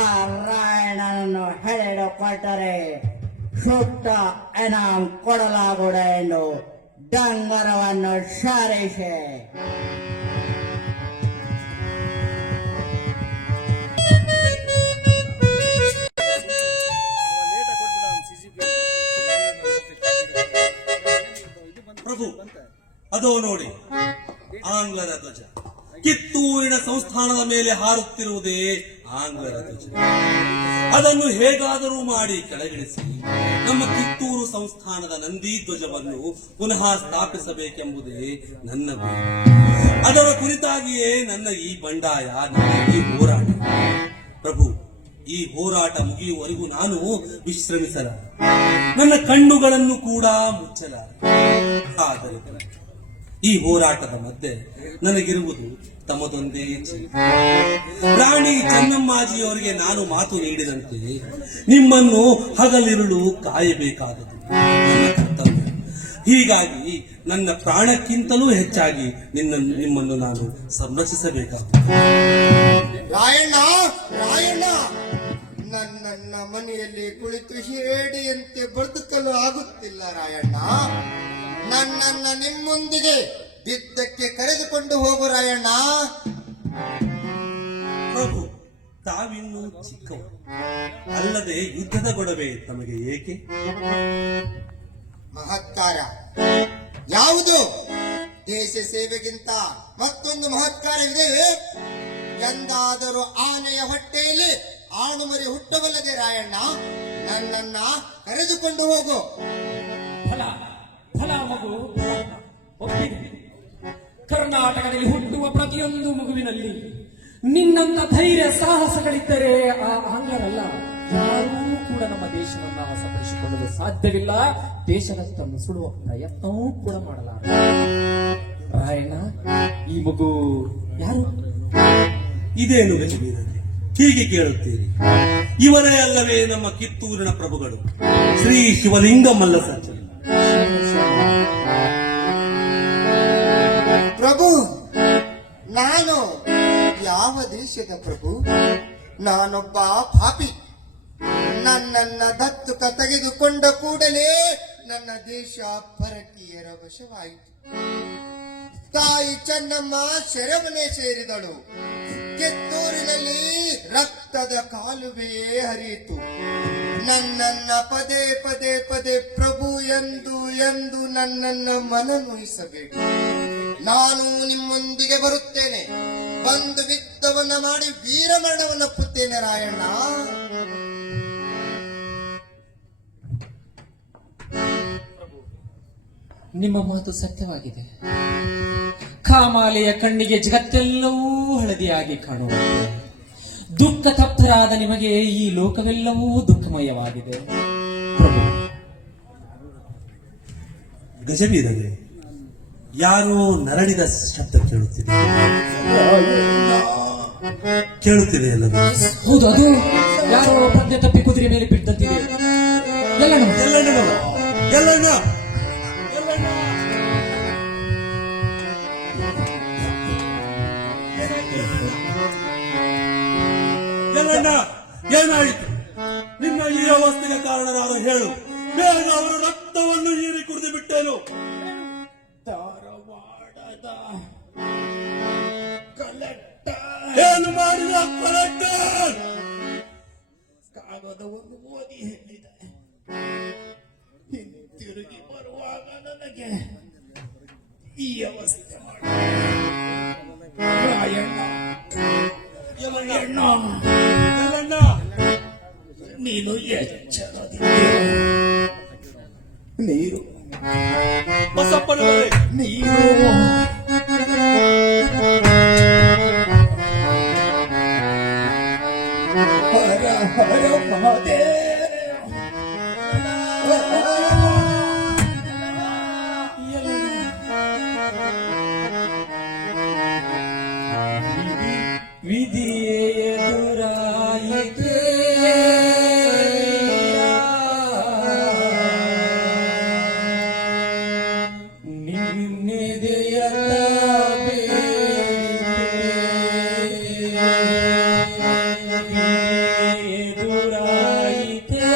ಆ ರಾಯಣ್ಣನನ್ನು ಹಿಡಿದುಕೊಟ್ಟರೆ ಸುತ್ತ ಇನಾಮ್ ಕೊಡಲಾಗುವುದು ಎಂದು ಡಂಗರವನ್ನು ಸಾರಿಸಿ. ಪ್ರಭು, ಅದೋ ನೋಡಿ ಆಂಗ್ಲರ ಧ್ವಜ. ಕಿತ್ತೂರಿನ ಸಂಸ್ಥಾನದ ಮೇಲೆ ಹಾರುತ್ತಿರುವುದೇ ಆಂಗ್ಲರ ಧ್ವಜ. ಅದನ್ನು ಹೇಗಾದರೂ ಮಾಡಿ ಕೆಳಗಿಳಿಸಿ ನಮ್ಮ ಕಿತ್ತೂರು ಸಂಸ್ಥಾನದ ನಂದಿ ಧ್ವಜವನ್ನು ಪುನಃ ಸ್ಥಾಪಿಸಬೇಕೆಂಬುದೇ ನನ್ನ ಗುರಿ. ಅದರ ಕುರಿತಾಗಿಯೇ ನನ್ನ ಈ ಬಂಡಾಯ, ನನ್ನ ಈ ಹೋರಾಟ. ಪ್ರಭು, ಈ ಹೋರಾಟ ಮುಗಿಯುವವರೆಗೂ ನಾನು ವಿಶ್ರಮಿಸಲಾರೆ. ನನ್ನ ಕಣ್ಣುಗಳನ್ನು ಕೂಡ ಮುಚ್ಚಲಾರೆ. ಆದರೆ ಈ ಹೋರಾಟದ ಮಧ್ಯೆ ನನಗಿರುವುದು ತಮ್ಮದೊಂದೇ ಚಿಂತೆ. ರಾಣಿ ಚೆನ್ನಮ್ಮಾಜಿಯವರಿಗೆ ನಾನು ಮಾತು ನೀಡಿದಂತೆ ನಿಮ್ಮನ್ನು ಹಗಲಿರುಳು ಕಾಯಬೇಕಾದದು ನನ್ನ ಕರ್ತವ್ಯ. ಹೀಗಾಗಿ ನನ್ನ ಪ್ರಾಣಕ್ಕಿಂತಲೂ ಹೆಚ್ಚಾಗಿ ನಿಮ್ಮನ್ನು ನಾನು ಸಂರಕ್ಷಿಸಬೇಕಾಗುತ್ತದೆ. ರಾಯಣ್ಣ, ರಾಯಣ್ಣ, ನನ್ನ ಮನೆಯಲ್ಲಿ ಕುಳಿತು ಹೇಡಿಯಂತೆ ಬದುಕಲು ಆಗುತ್ತಿಲ್ಲ ರಾಯಣ್ಣ. ನನ್ನನ್ನ ನಿಮ್ಮೊಂದಿಗೆ ಯುದ್ಧಕ್ಕೆ ಕರೆದುಕೊಂಡು ಹೋಗು ರಾಯಣ್ಣ. ಪ್ರಭು, ತಾವಿನ್ನೂ ಚಿಕ್ಕವರು. ಅಲ್ಲದೆ ಯುದ್ಧದ ಗೊಡವೆ ತಮಗೆ ಏಕೆ? ಮಹತ್ಕಾರ ಯಾವುದು? ದೇಶ ಸೇವೆಗಿಂತ ಮತ್ತೊಂದು ಮಹತ್ಕಾರವಿದೆ. ಎಂದಾದರೂ ಆನೆಯ ಹೊಟ್ಟೆಯಲ್ಲಿ ಆಣುಮರಿ ಹುಟ್ಟಬಲ್ಲದೆ ರಾಯಣ್ಣ. ನನ್ನನ್ನ ಕರೆದುಕೊಂಡು ಹೋಗು. ಫಲ ಫಲ ಮಗು ಒಪ್ಪಿದೆ. ಕರ್ನಾಟಕದಲ್ಲಿ ಹುಟ್ಟುವ ಪ್ರತಿಯೊಂದು ಮಗುವಿನಲ್ಲಿ ನಿನ್ನಂತ ಧೈರ್ಯ ಸಾಹಸಗಳಿದ್ದರೆ ಆ ಆಂಗ್ಲರಲ್ಲ ಯಾರೂ ಕೂಡ ನಮ್ಮ ದೇಶವನ್ನ ವಶಪಡಿಸಿಕೊಳ್ಳಲು ಸಾಧ್ಯವಿಲ್ಲ. ದೇಶದತ್ತ ನುಸುಳುವ ಪ್ರಯತ್ನವೂ ಕೂಡ ಮಾಡಲಾರ. ರಾಯಣ್ಣ, ಈ ಮಗು ಯಾರು? ಇದೇನು ಗಜವೀರರೇ, ಹೀಗೆ ಕೇಳುತ್ತೀರಿ? ಇವರೇ ಅಲ್ಲವೇ ನಮ್ಮ ಕಿತ್ತೂರಿನ ಪ್ರಭುಗಳು, ಶ್ರೀ ಶಿವಲಿಂಗ ಮಲ್ಲಸಜ್ಜ. ಪ್ರಭು, ನಾನು ಯಾವ ದೇಶದ ಪ್ರಭು? ನಾನೊಬ್ಬ ಪಾಪಿ. ನನ್ನನ್ನ ದತ್ತುಕ ತೆಗೆದುಕೊಂಡ ಕೂಡಲೇ ನನ್ನ ದೇಶ ಪರಕೀಯರ ವಶವಾಯಿತು. ತಾಯಿ ಚೆನ್ನಮ್ಮ ಸೆರೆಮನೆ ಸೇರಿದಳು. ಕಿತ್ತೂರಿನಲ್ಲಿ ರಕ್ತದ ಕಾಲುವೆಯೇ ಹರಿಯಿತು. ನನ್ನನ್ನ ಪದೇ ಪದೇ ಪದೇ ಪ್ರಭು ಎಂದು ಎಂದು ನನ್ನನ್ನ ಮನನೊಯಿಸಬೇಡಿ. ನಾನು ನಿಮ್ಮೊಂದಿಗೆ ಬರುತ್ತೇನೆ. ಬಂದು ಯುದ್ಧವನ್ನ ಮಾಡಿ ವೀರಮರಣವನ್ನಪ್ಪುತ್ತೇನೆ ರಾಯಣ್ಣ. ನಿಮ್ಮ ಮಾತು ಸತ್ಯವಾಗಿದೆ. ಕಾಮಾಲೆಯ ಕಣ್ಣಿಗೆ ಜಗತ್ತೆಲ್ಲವೂ ಹಳದಿಯಾಗಿ ಕಾಣುವಂತೆ, ದುಃಖ ತಪ್ತರಾದ ನಿಮಗೆ ಈ ಲೋಕವೆಲ್ಲವೂ ದುಃಖಮಯವಾಗಿದೆ. ಪ್ರಭು, ಗಜವೀರರೇ, ಯಾರೋ ನರಳಿದ ಶಬ್ದ ಕೇಳುತ್ತಿದೆ ಅಲ್ಲವೇ? ಹೌದು, ಅದು ಯಾರೋ ಪ್ರಜ್ಞೆ ತಪ್ಪಿ ಕುದುರೆ ಮೇಲೆ ಬಿಟ್ಟಂತಿದೆ. ಎಲ್ಲಣ್ಣ, ಏನಾಯಿತು? ನಿನ್ನ ಈ ಅವಸ್ಥೆಗೆ ಕಾರಣರಾದ ಹೇಳು. ಬೇಗ ಅವರು ರಕ್ತವನ್ನು ಹೀರಿ ಕುಡಿದು ಬಿಟ್ಟೇನು. ಏನು ಮಾಡಿದ ಕಲೆಕ್ಟರ್? ಕಾಗದವನ್ನು ಓದಿ ಹೇಳಿದ. ಹಿಂತಿರುಗಿ ಬರುವಾಗ ನನಗೆ ಈ ಅವಸ್ಥೆ ಮಾಡಿ ನೀನು ಎಚ್ಚರದಿದ್ದೀಯ. ನೀರು ಬಸಪ್ಪನವರೇ, ನೀರು ಹರ ಹರ ಮಹಾದೇವ. ವಿಧಿಯೇ ಎದುರಾಯಿತೆ, ನಿನ್ನೆದೆಯಲ್ಲ ಎದುರಾಯಿತೆ.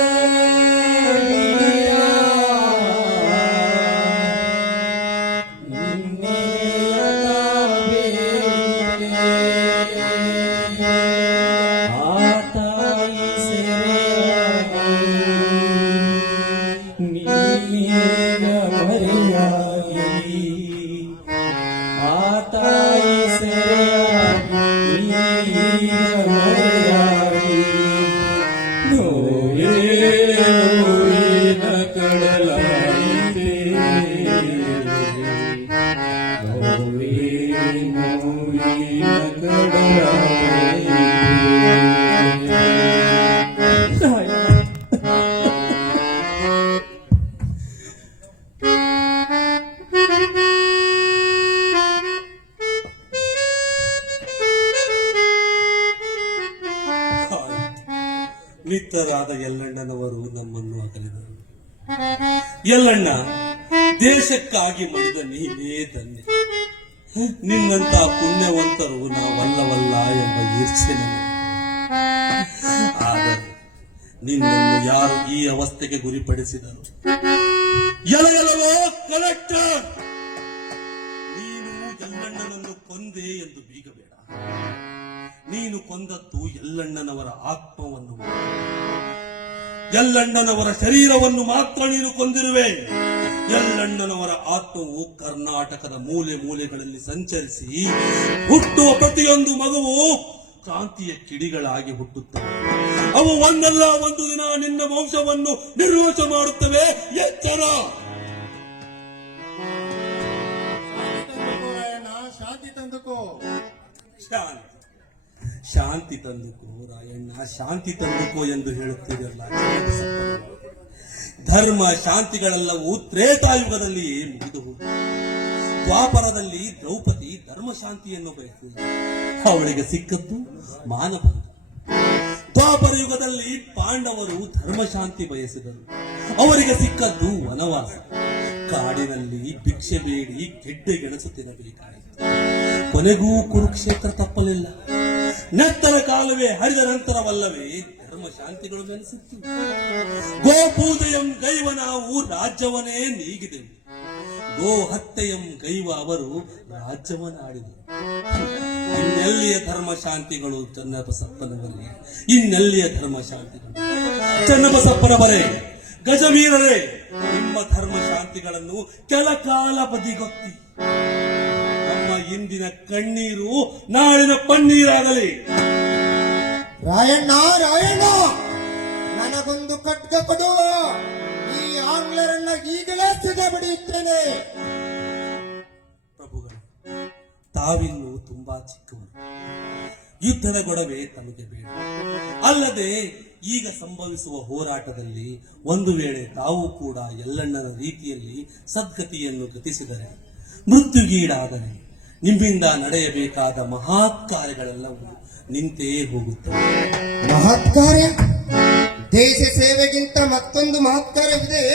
ನಿತ್ಯರಾದ ಯಲ್ಲಣ್ಣನವರು ನಮ್ಮನ್ನು ಅಗಲಿದರು. ಯಲ್ಲಣ್ಣ, ದೇಶಕ್ಕಾಗಿ ಮಾಡಿದ ನೀವೇ ಧನ್ಯ. ನಿನ್ನಂತ ಪುಣ್ಯವಂತರು ನಾವಲ್ಲವಲ್ಲ ಎಂಬ ಈರ್ಷೆ ನನಗೆ. ಆದರೆ ನಿನ್ನನ್ನು ಯಾರು ಈ ಅವಸ್ಥೆಗೆ ಗುರಿಪಡಿಸಿದರು? ಎಲವೋ ಕಲೆಕ್ಟರ್, ನೀನು ಯಲ್ಲಣ್ಣನನ್ನು ಕೊಂದೆ ಎಂದು ಬೀಗಬೇಡ. ನೀನು ಕೊಂದದ್ದು ಯಲ್ಲಣ್ಣನವರ ಆತ್ಮವನ್ನು, ಯಲ್ಲಣ್ಣನವರ ಶರೀರವನ್ನು ಮಾತ್ರ ನೀನು ಕೊಂದಿರುವೆ. ಯಲ್ಲಣ್ಣನವರ ಆತ್ಮವು ಕರ್ನಾಟಕದ ಮೂಲೆ ಮೂಲೆಗಳಲ್ಲಿ ಸಂಚರಿಸಿ ಹುಟ್ಟುವ ಪ್ರತಿಯೊಂದು ಮಗುವು ಕ್ರಾಂತಿಯ ಕಿಡಿಗಳಾಗಿ ಹುಟ್ಟುತ್ತವೆ. ಅವು ಒಂದಲ್ಲ ಒಂದು ದಿನ ನಿನ್ನ ವಂಶವನ್ನು ನಿರ್ನಾಶ ಮಾಡುತ್ತವೆ. ಎಚ್ಚರ! ಶಾಂತಿ ತಂದುಕೋ. ಶಾಂತಿ ತಂದುಕೋ ರಾಯಣ್ಣ, ಶಾಂತಿ ತಂದುಕೋ ಎಂದು ಹೇಳುತ್ತಿರಲ್ಲ. ಧರ್ಮ ಶಾಂತಿಗಳೆಲ್ಲವೂ ತ್ರೇತಾಯುಗದಲ್ಲಿಯೇ ಮುಗಿದು ಹೋಗಿವೆ. ದ್ವಾಪರದಲ್ಲಿ ದ್ರೌಪದಿ ಧರ್ಮ ಶಾಂತಿಯನ್ನು ಬಯಸಿದ, ಅವಳಿಗೆ ಸಿಕ್ಕದ್ದು ಮಾನಭಂಗ. ದ್ವಾಪರ ಯುಗದಲ್ಲಿ ಪಾಂಡವರು ಧರ್ಮ ಶಾಂತಿ ಬಯಸಿದರು, ಅವರಿಗೆ ಸಿಕ್ಕದ್ದು ವನವಾಸ. ಕಾಡಿನಲ್ಲಿ ಭಿಕ್ಷೆ ಬೇಡಿ ಗೆಡ್ಡೆ ಗೆಣಸು ತಿನ್ನಬೇಕಾಯಿತು. ಕೊನೆಗೂ ಕುರುಕ್ಷೇತ್ರ ತಪ್ಪಲಿಲ್ಲ. ನೆತ್ತರ ಕಾಲವೇ ಹರಿದ ನಂತರವಲ್ಲವೇ ಧರ್ಮ ಶಾಂತಿಗಳು ಬೆಳೆಸಿತ್ತು. ಗೋಪೂಜೆಯಂ ಗೈವ ನಾವು ರಾಜ್ಯವನ್ನೇ ನೀಗಿದೆವು. ಗೋ ಹತ್ಯೆಯಂ ಗೈವ ಅವರು ರಾಜ್ಯವನ್ನಾಡಿದರು. ಇನ್ನೆಲ್ಲಿಯ ಧರ್ಮ ಶಾಂತಿಗಳು ಚನ್ನಬಸಪ್ಪನವರೇ, ಇನ್ನೆಲ್ಲಿಯ ಧರ್ಮ ಶಾಂತಿಗಳು? ಚನ್ನಬಸಪ್ಪನವರೇ, ಗಜವೀರರೇ, ನಿಮ್ಮ ಧರ್ಮ ಶಾಂತಿಗಳನ್ನು ಕೆಲ ಕಾಲ ಬದಿಗೊತ್ತಿ ನಮ್ಮ ಇಂದಿನ ಕಣ್ಣೀರು ನಾಳಿನ ಪನ್ನೀರಾಗಲಿ. ರಾಯಣ್ಣ, ನನಗೊಂದು ಖಡ್ಗ ಕೊಡುವ. ಈ ಆಂಗ್ಲರನ್ನ ಈಗಲೇ ಸಿದೆ ಬಡಿಯುತ್ತೇನೆ. ಪ್ರಭುಗಳು, ತಾವಿನ್ನೂ ತುಂಬಾ ಚಿಕ್ಕವರು. ಯುದ್ಧದ ಗೊಡವೆ ತಮಗೆ ಬೇಡ. ಅಲ್ಲದೆ ಈಗ ಸಂಭವಿಸುವ ಹೋರಾಟದಲ್ಲಿ ಒಂದು ವೇಳೆ ತಾವು ಕೂಡ ಎಲ್ಲಣ್ಣನ ರೀತಿಯಲ್ಲಿ ಸದ್ಗತಿಯನ್ನು ಗತಿಸಿದರೆ, ಮೃತ್ಯುಗೀಡಾದರೆ ನಿಮ್ಮಿಂದ ನಡೆಯಬೇಕಾದ ಮಹತ್ ಕಾರ್ಯಗಳೆಲ್ಲವೂ ನಿಂತೇ ಹೋಗುತ್ತವೆ. ಮಹತ್ ಕಾರ್ಯ? ದೇಶ ಸೇವೆಗಿಂತ ಮತ್ತೊಂದು ಮಹತ್ ಕಾರ್ಯವಿದೆ.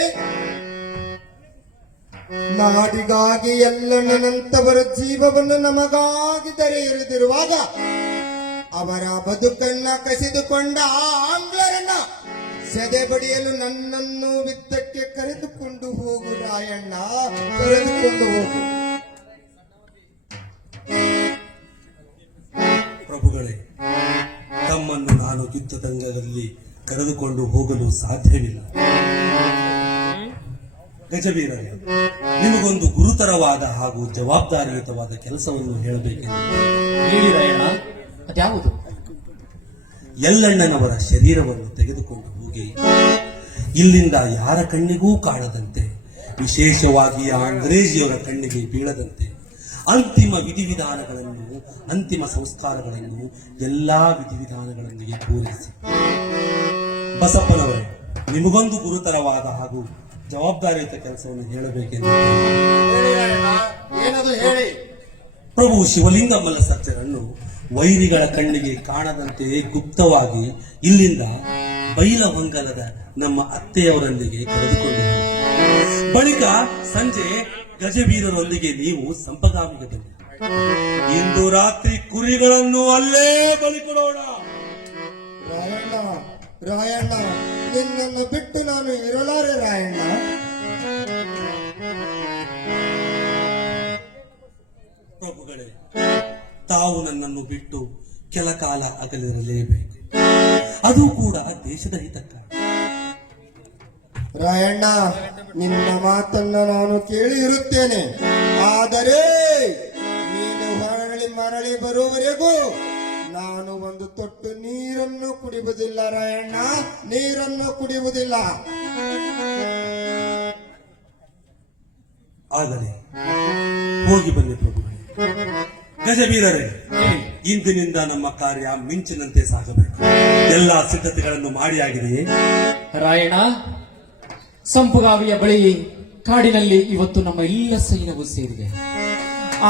ನಾಡಿಗಾಗಿ ಎಲ್ಲಣ್ಣನಂತವರ ಜೀವವನ್ನು ನಮಗಾಗಿ ದರೆ ಎರೆದಿರುವಾಗ ಅವರ ಬದುಕನ್ನ ಕಸಿದುಕೊಂಡ ಆ ಆಂಗ್ಲರನ್ನ ಸೆದೆ ಬಡಿಯಲು ನನ್ನನ್ನು ಯುದ್ಧಕ್ಕೆ ಕರೆದುಕೊಂಡು ಹೋಗು ರಾಯಣ್ಣ, ಕರೆದುಕೊಂಡು ಹೋಗು. ಪ್ರಭುಗಳೇ, ತಮ್ಮನ್ನು ನಾನು ಯುದ್ಧದಂಗದಲ್ಲಿ ಕರೆದುಕೊಂಡು ಹೋಗಲು ಸಾಧ್ಯವಿಲ್ಲ. ಗಜವೀರರೇ, ನಿಮಗೊಂದು ಗುರುತರವಾದ ಹಾಗೂ ಜವಾಬ್ದಾರಿಯುತವಾದ ಕೆಲಸವನ್ನು ಹೇಳಬೇಕೆಂದು. ಹೇಳಿ ರಾಯಣ್ಣ, ಅದ್ಯಾವುದು? ಎಲ್ಲಣ್ಣನವರ ಶರೀರವನ್ನು ತೆಗೆದುಕೊಂಡು ಹೋಗಿ ಇಲ್ಲಿಂದ ಯಾರ ಕಣ್ಣಿಗೂ ಕಾಣದಂತೆ, ವಿಶೇಷವಾಗಿ ಆ ಅಂಗ್ರೇಜಿಯವರ ಕಣ್ಣಿಗೆ ಬೀಳದಂತೆ ಅಂತಿಮ ವಿಧಿವಿಧಾನಗಳನ್ನು, ಅಂತಿಮ ಸಂಸ್ಕಾರಗಳನ್ನು ಎಲ್ಲಾ ವಿಧಿವಿಧಾನಗಳೊಂದಿಗೆ ಪೂರೈಸಿ. ಬಸಪ್ಪನವರೇ, ನಿಮಗೊಂದು ಗುರುತರವಾದ ಹಾಗೂ ಜವಾಬ್ದಾರಿಯುತ ಕೆಲಸವನ್ನು ಹೇಳಬೇಕೆಂದು. ಏನದು ಹೇಳಿ. ಪ್ರಭು ಶಿವಲಿಂಗ ಮಲ್ಲಸರ್ಜರನ್ನು ವೈರಿಗಳ ಕಣ್ಣಿಗೆ ಕಾಣದಂತೆ ಗುಪ್ತವಾಗಿ ಇಲ್ಲಿಂದ ಬೈಲಹೊಂಗಲದ ನಮ್ಮ ಅತ್ತೆಯವರೊಂದಿಗೆ ಕರೆದುಕೊಂಡು ಹೋಗಿ, ಬಳಿಕ ಸಂಜೆ ಗಜವೀರರೊಂದಿಗೆ ನೀವು ಸಂಪಗಾಮಿಗೆ ಬನ್ನಿ. ಇಂದು ರಾತ್ರಿ ಕುರಿಗಳನ್ನು ಅಲ್ಲೇ ಬಲಿ ಕೊಡೋಣ. ರಾಯಣ್ಣ, ನಿನ್ನನ್ನು ಬಿಟ್ಟು ನಾನು ಇರಲಾರೆ ರಾಯಣ್ಣ. ಪ್ರಭುಗಳೇ, ತಾವು ನನ್ನನ್ನು ಬಿಟ್ಟು ಕೆಲ ಕಾಲ ಅಗಲಿರಲೇಬೇಕು. ಅದು ಕೂಡ ದೇಶದ ಹಿತಕ್ಕಾಗಿ. ರಾಯಣ್ಣ, ನಿನ್ನ ಮಾತನ್ನು ನಾನು ಕೇಳಿ ಇರುತ್ತೇನೆ. ಆದರೆ ನೀನು ಮರಳಿ ಬರುವವರೆಗೂ ನಾನು ಒಂದು ತೊಟ್ಟು ನೀರನ್ನು ಕುಡಿಯುವುದಿಲ್ಲ ರಾಯಣ್ಣ, ನೀರನ್ನು ಕುಡಿಯುವುದಿಲ್ಲ. ಆಗಲೇ ಹೋಗಿ ಬನ್ನಿ ಪ್ರಭುಗಳೇ. ಗಜವೀರರೇ, ಇಂದಿನಿಂದ ನಮ್ಮ ಕಾರ್ಯ ಮಿಂಚಿನಂತೆ ಸಾಗಬೇಕು. ಎಲ್ಲಾ ಸಿದ್ಧತೆಗಳನ್ನು ಮಾಡಿಯಾಗಿದೆಯೇ? ರಾಯಣ್ಣ, ಸಂಪುಗಾವಿಯ ಬಳಿ ಕಾಡಿನಲ್ಲಿ ಇವತ್ತು ನಮ್ಮ ಎಲ್ಲ ಸೈನ್ಯವು ಸೇರಿದೆ.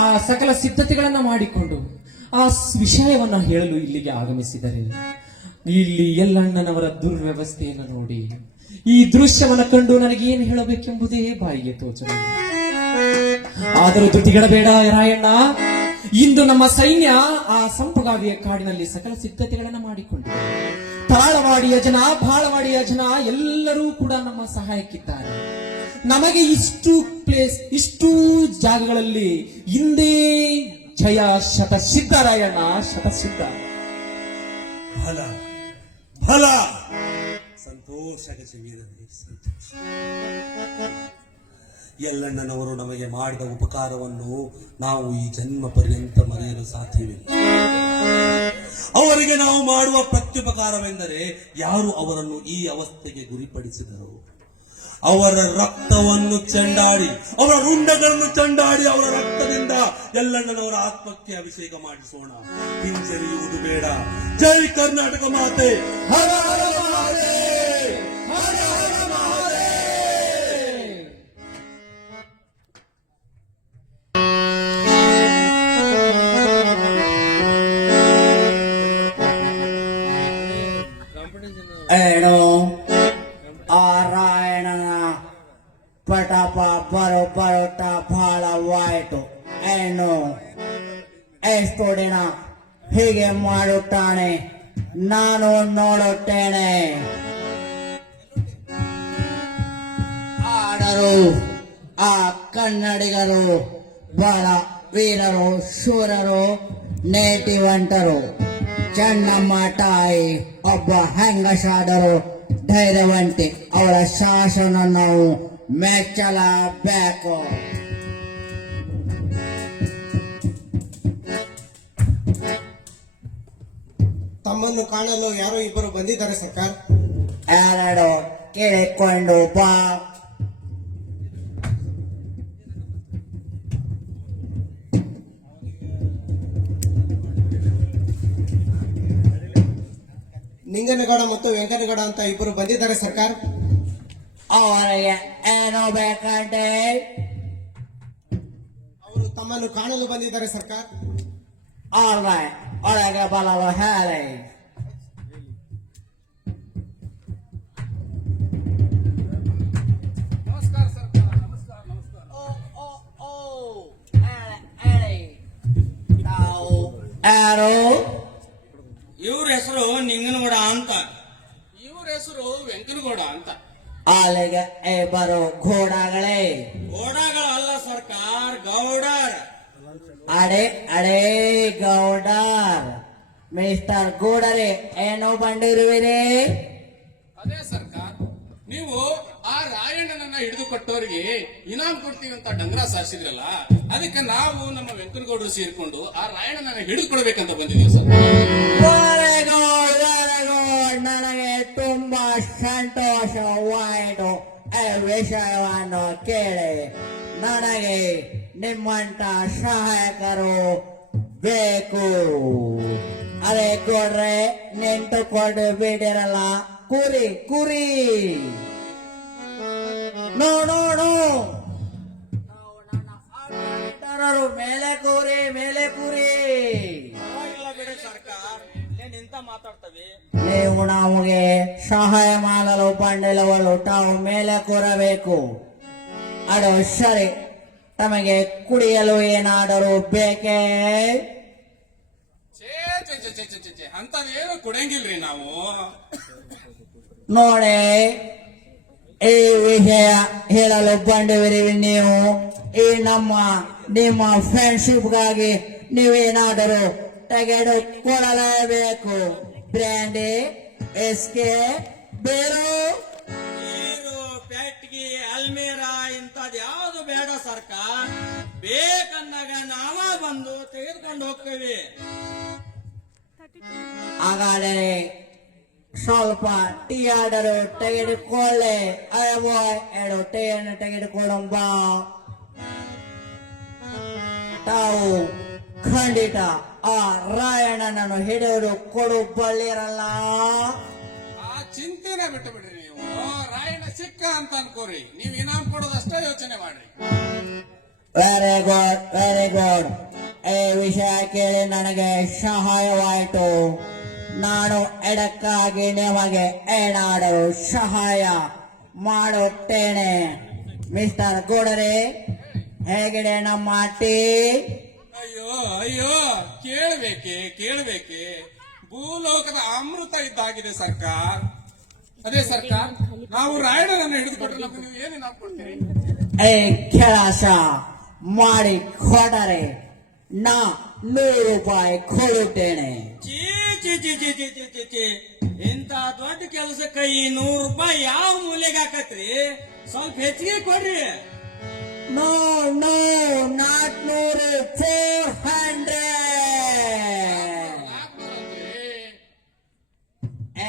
ಆ ಸಕಲ ಸಿದ್ಧತೆಗಳನ್ನ ಮಾಡಿಕೊಂಡು ಆ ವಿಷಯವನ್ನ ಹೇಳಲು ಇಲ್ಲಿಗೆ ಆಗಮಿಸಿದರೆ, ಇಲ್ಲಿ ಎಲ್ಲಣ್ಣನವರ ದುರ್ವ್ಯವಸ್ಥೆಯನ್ನು ನೋಡಿ ಈ ದೃಶ್ಯವನ್ನು ಕಂಡು ನನಗೆ ಏನು ಹೇಳಬೇಕೆಂಬುದೇ ಬಾಯಿಗೆ ತೋಚಲು. ಆದರೂ ದುಡ್ಡಿಗಡಬೇಡ ರಾಯಣ್ಣ. ಇಂದು ನಮ್ಮ ಸೈನ್ಯ ಆ ಸಂಪುಗಾವಿಯ ಕಾಡಿನಲ್ಲಿ ಸಕಲ ಸಿದ್ಧತೆಗಳನ್ನ ಮಾಡಿಕೊಂಡಿದೆ. ತಾಳವಾಡಿಯ ಜನ, ಬಾಳವಾಡಿಯ ಜನ ಎಲ್ಲರೂ ಕೂಡ ನಮ್ಮ ಸಹಾಯಕ್ಕಿದ್ದಾರೆ. ನಮಗೆ ಇಷ್ಟು ಜಾಗಗಳಲ್ಲಿ ಹಿಂದೆ ಜಯ ಶತಸಿದ್ಧ ರಾಯಣ್ಣ, ಶತಸಿದ್ಧ. ಫಲ ಫಲ ಸಂತೋಷ ಗಜವೀರರೇ, ಸಂತೋಷ. ಎಲ್ಲಣ್ಣನವರು ನಮಗೆ ಮಾಡಿದ ಉಪಕಾರವನ್ನು ನಾವು ಈ ಜನ್ಮ ಪರ್ಯಂತ ಮರೆಯಲು ಸಾಧ್ಯವಿಲ್ಲ. ಅವರಿಗೆ ನಾವು ಮಾಡುವ ಪ್ರತ್ಯುಪಕಾರವೆಂದರೆ, ಯಾರು ಅವರನ್ನು ಈ ಅವಸ್ಥೆಗೆ ಗುರಿಪಡಿಸಿದರು ಅವರ ರಕ್ತವನ್ನು ಚೆಂಡಾಡಿ, ಅವರ ರುಂಡಗಳನ್ನು ಚೆಂಡಾಡಿ, ಅವರ ರಕ್ತದಿಂದ ಎಲ್ಲಣ್ಣನವರ ಆತ್ಮಕ್ಕೆ ಅಭಿಷೇಕ ಮಾಡಿಸೋಣ. ಹಿಂಜರಿಯುವುದು ಬೇಡ. ಜೈ ಕರ್ನಾಟಕ ಮಾತೆ. ಹರ ಹರ ಮಹಾದೇವ್, ಹರ ಹರ ಮಹಾದೇವ್. ಏನು ಆ ರಾಯಣ್ಣನ ಪಟಪ ಬರುತ್ತ ಬಹಳವಾಯಿತು. ಏನು ಎಷ್ಟು ದಿನ ಹೀಗೆ ಮಾಡುತ್ತಾನೆ, ನಾನು ನೋಡುತ್ತೇನೆ. ಆದರೂ ಆ ಕನ್ನಡಿಗರು ಬಹಳ ವೀರರು, ಶೂರರು, ನೇಟಿವಂಟರು ಚೆನ್ನಮ್ಮ ತಾಯಿ ಒಬ್ಬ ಹೆಂಗಸಾದರು ಧೈರ್ಯವಂತೆ. ಅವರ ಶಾಸನ ನಾವು ಮೆಚ್ಚಲೇಬೇಕು. ತಮ್ಮನ್ನು ಕಾಣಲು ಯಾರೋ ಇಬ್ಬರು ಬಂದಿದ್ದಾರೆ ಸರ್ಕಾರ. ಎರಡು ಕೇಳಿಕೊಂಡು ಬಾ. ನಿಂಗನಗೌಡ ಮತ್ತು ವೆಂಕನಗೌಡ ಅಂತ ಇಬ್ಬರು ಬಂದಿದ್ದಾರೆ ಸರ್ಕಾರ. ಅವರಿಗೆ ಏನು ಬೇಕಂತೆ? ಅವರು ತಮ್ಮನ್ನು ಕಾಣಲು ಬಂದಿದ್ದಾರೆ ಸರ್ಕಾರ. ಆಲ್ರೈಟ್, ಒಳಗೆ ಬರಲು ಹೇಳಿ. ಯಾರು? ಇವ್ರ ಹೆಸರು ನಿಂಗನಗೌಡ ಅಂತ, ಇವ್ರ ಹೆಸರು ವೆಂಕನಗೌಡ ಅಂತ. ಅಲ್ಲಿಗೆ ಇಬ್ಬರು ಘೋಡಗಳೇ. ಗೋಡಗಳಲ್ಲ ಸರ್ಕಾರ, ಗೌಡರ್. ಅಡೆ ಅಡೆ ಗೌಡರ್. ಮಿಸ್ಟರ್ ಗೌಡರೇ, ಏನು ಬಂದಿರುವಿರಿ? ಅದೇ ಸರ್ಕಾರ, ನೀವು ಆ ರಾಯಣ್ಣನನ್ನ ಹಿಡಿದು ಕೊಟ್ಟವರಿಗೆ ಇನಾಮ್ ಕೊಡ್ತೀವಿ ಅಂತ ಡಂಗ್ರ ಸಾರಿಸಿದ್ರಲ್ಲ, ಅದಕ್ಕೆ ನಾವು ನಮ್ಮ ವೆಂಕನಗೌಡರು ಸೇರ್ಕೊಂಡು ಆ ರಾಯಣ್ಣನನ್ನ ಹಿಡಿದುಕೊಳ್ಬೇಕಂತ ಬಂದಿದ್ದೀವಿ sir. Very good, very good. ನನಗೆ ತುಂಬಾ ಸಂತೋಷವಾಯಿತು ಈ ವಿಷಯವನ್ನು ಕೇಳಿ. ನನಗೆ ನಿಮ್ಮಂತ ಸಹಾಯಕರು ಬೇಕು. ಅರೆ ಕೊಡ್ರೆ ನಿಂತುಕೊಂಡು ಬಿಡಿರಲ್ಲ, ಕುರಿ ಕುರಿ. ನೋ ನೋ ನೋ, ತರರು ಮೇಲೆ ಕೂರಿ, ಮೇಲೆ ಕೂರಿ. ನೀವು ನಮಗೆ ಸಹಾಯ ಮಾಡಲು ಬಂದಿಲ್ಲವಳು, ತಾವು ಮೇಲೆ ಕೂರಬೇಕು. ಅದು ಸರಿ. ತಮಗೆ ಕುಡಿಯಲು ಏನಾದರೂ ಬೇಕೇ? ಅಂತದೇನು ಕುಡಿಯಂಗಿಲ್ರಿ ನಾವು. ನೋಡಿ, ಈ ವಿಷಯ ಹೇಳಲು ಬಂದಿವಿರಿ ನೀವು. ಈ ನಿಮ್ಮ ಫ್ರೆಂಡ್ಶಿಪ್ಗಾಗಿ ನೀವೇನಾದರೂ ತೆಗೆದುಕೊಳ್ಳಲೇಬೇಕು. ಬ್ರ್ಯಾಂಡಿ, ಎಸ್ಕೆ, ಬೇರು, ಪೆಟ್ಗಿ, ಅಲ್ಮೀರಾ ಇಂಥದ್ ಯಾವ್ದು ಬೇಡ ಸರ್ಕಾರ. ಬೇಕಂದಾಗ ನಾವ ಬಂದು ತೆಗೆದುಕೊಂಡು ಹೋಗ್ತೇವೆ. ಹಾಗಾದರೆ ಸ್ವಲ್ಪ ಟೀ ಆರ್ಡರ್ ತೆಗೆದುಕೊಳ್ಳೆ. ಎರಡು ಟೀಯನ್ನು ತೆಗೆದುಕೊಳ್ಳುವ. ತಾವು ಖಂಡಿತ ಆ ರಾಯಣ್ಣನನ್ನು ಹಿಡಿದು ಕೊಡು ಬಲ್ಲಿರಲ್ಲ. ಆ ಚಿಂತೆನೆ ಬಿಟ್ಟು ಬಿಡ್ರಿ ನೀವು. ರಾಯಣ್ಣ ಸಿಕ್ಕ ಅಂತ ಅನ್ಕೋರಿ, ನೀವ್ ಇನಾಮ್ ಕೊಡೋದಷ್ಟೇ ಯೋಚನೆ ಮಾಡ್ರಿ. Very good, very good. ಈ ವಿಷಯ ಕೇಳಿ ನನಗೆ ಸಹಾಯವಾಯಿತು. ನಾನು ಎಡಕ್ಕಾಗಿ ನಿಮಗೆ ಏನಾದರೂ ಸಹಾಯ ಮಾಡುತ್ತೇನೆ. ಮಿಸ್ಟರ್ ಗೌಡರೇ, ಹೇಗಿದೆ ನಮ್ಮ ಟೀ? ಅಯ್ಯೋ ಅಯ್ಯೋ, ಕೇಳ್ಬೇಕೆ ಭೂಲೋಕದ ಅಮೃತ ಇದ್ದಾಗಿದೆ ಸರ್ಕಾರ. ಅದೇ ಸರ್ಕಾರ, ನಾವು ರಾಯಣ್ಣನನ್ನು ಹಿಡಿದುಕೊಟ್ರೆ ನೀವು ಏನು ನಾವು ಕೊಡ್ತೀರಿ? ಈ ಕೆಲಸ ಮಾಡಿ ಕೊಡರೆ ನಾ 100 ರೂಪಾಯಿ ಕೊಡುತ್ತೇನೆ. ಚೀ ಚಿ ಚಿ ಚಿ ಚಿ ಚಿ ಚಿ ಚಿ, ಇಂಥ ದೊಡ್ಡ ಕೆಲಸಕ್ಕೆ ಈ 100 ರೂಪಾಯಿ ಯಾವ ಮೂಲೆಗೆ ಹಾಕತ್ರಿ? ಸ್ವಲ್ಪ ಹೆಚ್ಚಿಗೆ ಕೊಡ್ರಿ. No, no, not 100, 400.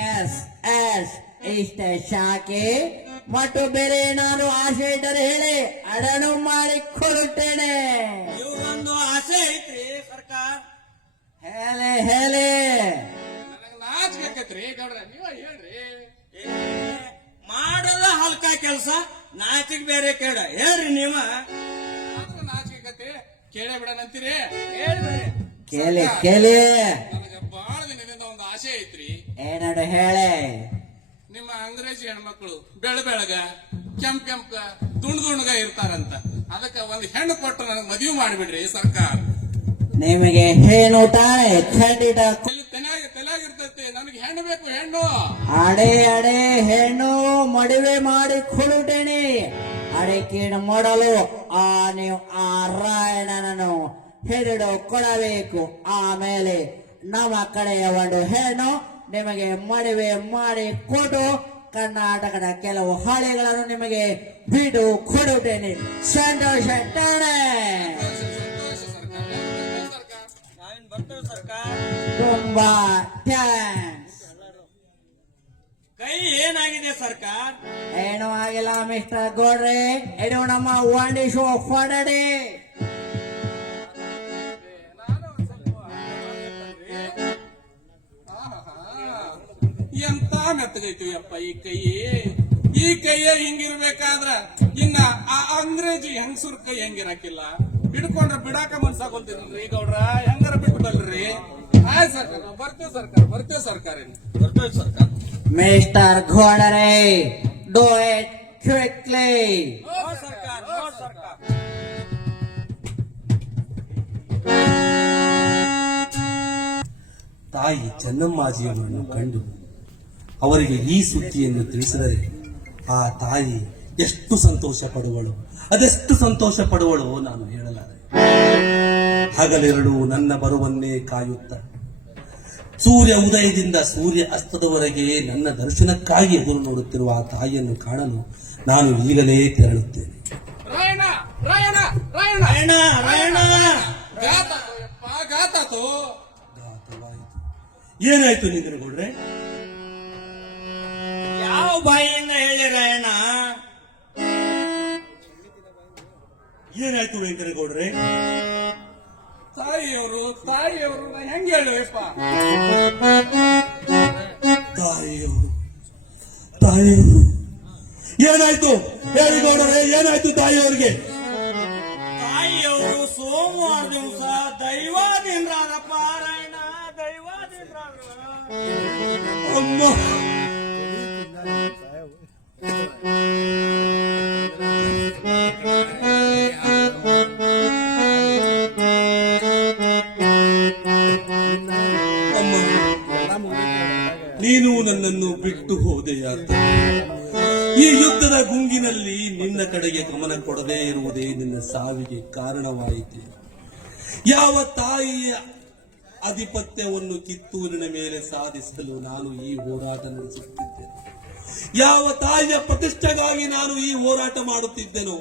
S S, ಇಷ್ಟೇ ಸಾಕಿ. ಮತ್ತು ಬೇರೆ ಏನಾದ್ರು ಆಸೆ ಇದ್ದರೆ ಹೇಳಿ, ಅದನ್ನು ಮಾಡಿ ಕೊಡುತ್ತೇನೆ. ಇವ್ರೊಂದು ಆಸೆ ಐತ್ರಿ ಸರ್ಕಾರ. ಹೇಳಿ ಹೇಳಿ. ನನಗೆ ನಾಚ್ಬೇಕತ್ರಿ ಗೌಡ್ರ, ನೀವ ಹೇಳ್ರಿ. ಮಾಡಲ್ಲ ಹಲ್ಕ ಕೆಲಸ, ನಾಚಿಕ್ ಬೇರೆ ಕೇಳ. ಹೇಳ್ರಿ ನೀವ. ಆದ್ರೂ ನಾಚ್ಬೇಕತ್ತಿ, ಕೇಳೇ ಬಿಡನಂತೀರಿ. ಕೇಳಿ ಕೇಳಿ. ನನಗೆ ಬಹಳ ದಿನದಿಂದ ಒಂದು ಆಸೆ ಐತ್ರಿ. ಏನಾದ್ರು ಹೇಳಿ. ನಿಮ್ಮ ಅಂಗ್ರೇಜಿ ಹೆಣ್ಮಕ್ಳು ಬೆಳಗ ಕೆಂಪ ದುಣ್ಗ ಇರ್ತಾರಂತ, ಅದಕ್ಕೆ ಒಂದು ಹೆಣ್ಣು ಕೊಟ್ಟು ನನಗೆ ಮದುವೆ ಮಾಡಿಬಿಡ್ರಿ ಸರ್ಕಾರ. ನಿಮಗೆ ಏನು ತಾನೆ? ಖಂಡಿತ ತಲೆಯಾಗಿರ್ತೈತಿ. ನನಗೆ ಹೆಣ್ಣು ಬೇಕು, ಹೆಣ್ಣು. ಅಡೆ ಅಡೆ ಹೆಣ್ಣು ಮದುವೆ ಮಾಡಿ ಕೊಡುತ್ತೇನೆ. ಅಡಿಕೆ ಮಾಡಲು ನೀವು ಆ ರಾಯಣ್ಣನನ್ನು ಹಿಡಿದು ಕೊಡಬೇಕು. ಆಮೇಲೆ ನಮ್ಮ ಕಡೆಯ ಒಂದು ಹೆಣ್ಣು ನಿಮಗೆ ಮದುವೆ ಮಾಡಿ ಕೊಟ್ಟು ಕರ್ನಾಟಕದ ಕೆಲವು ಹಳ್ಳಿಗಳನ್ನು ನಿಮಗೆ ಬಿಡು ಕೊಡುತ್ತೇನೆ. ಸಂತೋಷ ತಾನೆ? ತುಂಬಾ ಥ್ಯಾಂಕ್ಸ್. ಕೈ ಏನಾಗಿದೆ ಸರ್ಕಾರ್? ಏನೂ ಆಗಿಲ್ಲ ಮಿಸ್ಟರ್ ಗೌಡ್ರೆ, ಇದು ನಮ್ಮ ವಾಂಡಿ ಶೋ ಫಾಡಡೆ. ಎಂತ ಮೆತ್ತಗೈತಿ ಅಪ್ಪ ಈ ಕೈಯೇ ಹಿಂಗಿರ್ಬೇಕಾದ್ರ ಇನ್ನ ಆ ಅಂಗ್ರೇಜಿ ಹೆಂಗಸೂರ್ ಕೈ ಹೆಂಗಿರಕ್ಕಿಲ್ಲ. ಹಿಡ್ಕೊಂಡ್ರ ಬಿಡಾಕ ಮನ್ಸಾಗೋಲ್ತೀರಲ್ರಿ ಗೌಡ್ರ, ಹೆಂಗಾರ ಬಿಟ್ಬಿಡಲ್ರಿ. ಆಯ್ತು ಸರ್ಕಾರ, ಬರ್ತೇವೆ ಸರ್ಕಾರ. Mister Ghodare, do it quickly. ತಾಯಿ ಚೆನ್ನಮ್ಮಾಜಿಯವರನ್ನು ಕಂಡು ಅವರಿಗೆ ಈ ಸುದ್ದಿಯನ್ನು ತಿಳಿಸಿದರೆ ಆ ತಾಯಿ ಎಷ್ಟು ಸಂತೋಷ ಪಡುವಳು, ಅದೆಷ್ಟು ಸಂತೋಷ ಪಡುವಳು ನಾನು ಹೇಳಲಾರೆ. ಹಗಲೆರಡು ನನ್ನ ಬರುವನ್ನೇ ಕಾಯುತ್ತ ಸೂರ್ಯ ಉದಯದಿಂದ ಸೂರ್ಯ ಅಸ್ತದವರೆಗೆ ನನ್ನ ದರ್ಶನಕ್ಕಾಗಿ ಎದುರು ನೋಡುತ್ತಿರುವ ಆ ತಾಯಿಯನ್ನು ಕಾಣಲು ನಾನು ಈಗಲೇ ತೆರಳುತ್ತೇನೆ. ರಾಯಣ್ಣ ರಾಯಣ್ಣ ರಾಯಣ್ಣ ರಾಯಣ್ಣ ರಾಯಣ್ಣ ಗಾತಾತು ಯಪ್ಪ, ಗಾತಾತು. ಏನಾಯ್ತು ನಿಂಗನಗೌಡ್ರೆ? ಯಾವ ಬಾಯಿಯಿಂದ ಹೇಳಿ ರಾಯಣ್ಣ? ಏನಾಯ್ತು ವೆಂಕನಗೌಡ್ರೆ? ತಾಯಿಯವರು ನಾ ಹೆಂಗ್ ಹೇಳುವಪ್ಪ? ತಾಯಿ ಏನಾಯ್ತು ಹೇಳಿ ಗೌಡರೇ, ಏನಾಯ್ತು ತಾಯಿಯವರಿಗೆ? ತಾಯಿಯವರು ಸೋಮವಾರ ದಿವಸ ದೈವಾಧೀನರಾದಪ್ಪ ರಾಯಣ್ಣ, ದೈವಾಧೀನರಾದ್ರು. ಅಮ್ಮ, ನೀನು ನನ್ನನ್ನು ಬಿಟ್ಟು ಹೋದೆಯಾತ. ಈ ಯುದ್ಧದ ಗುಂಗಿನಲ್ಲಿ ನಿನ್ನ ಕಡೆಗೆ ಗಮನ ಕೊಡದೇ ಇರುವುದೇ ನಿನ್ನ ಸಾವಿಗೆ ಕಾರಣವಾಯಿತು. ಯಾವ ತಾಯಿಯ ಆಧಿಪತ್ಯವನ್ನು ಕಿತ್ತೂರಿನ ಮೇಲೆ ಸಾಧಿಸಲು ನಾನು ಈ ಹೋರಾಟ ನಡೆಸುತ್ತಿದ್ದೇನೆ, ಯಾವ ತಾಯಿಯ ಪ್ರತಿಷ್ಠೆಗಾಗಿ ನಾನು ಈ ಹೋರಾಟ ಮಾಡುತ್ತಿದ್ದೆನೋ,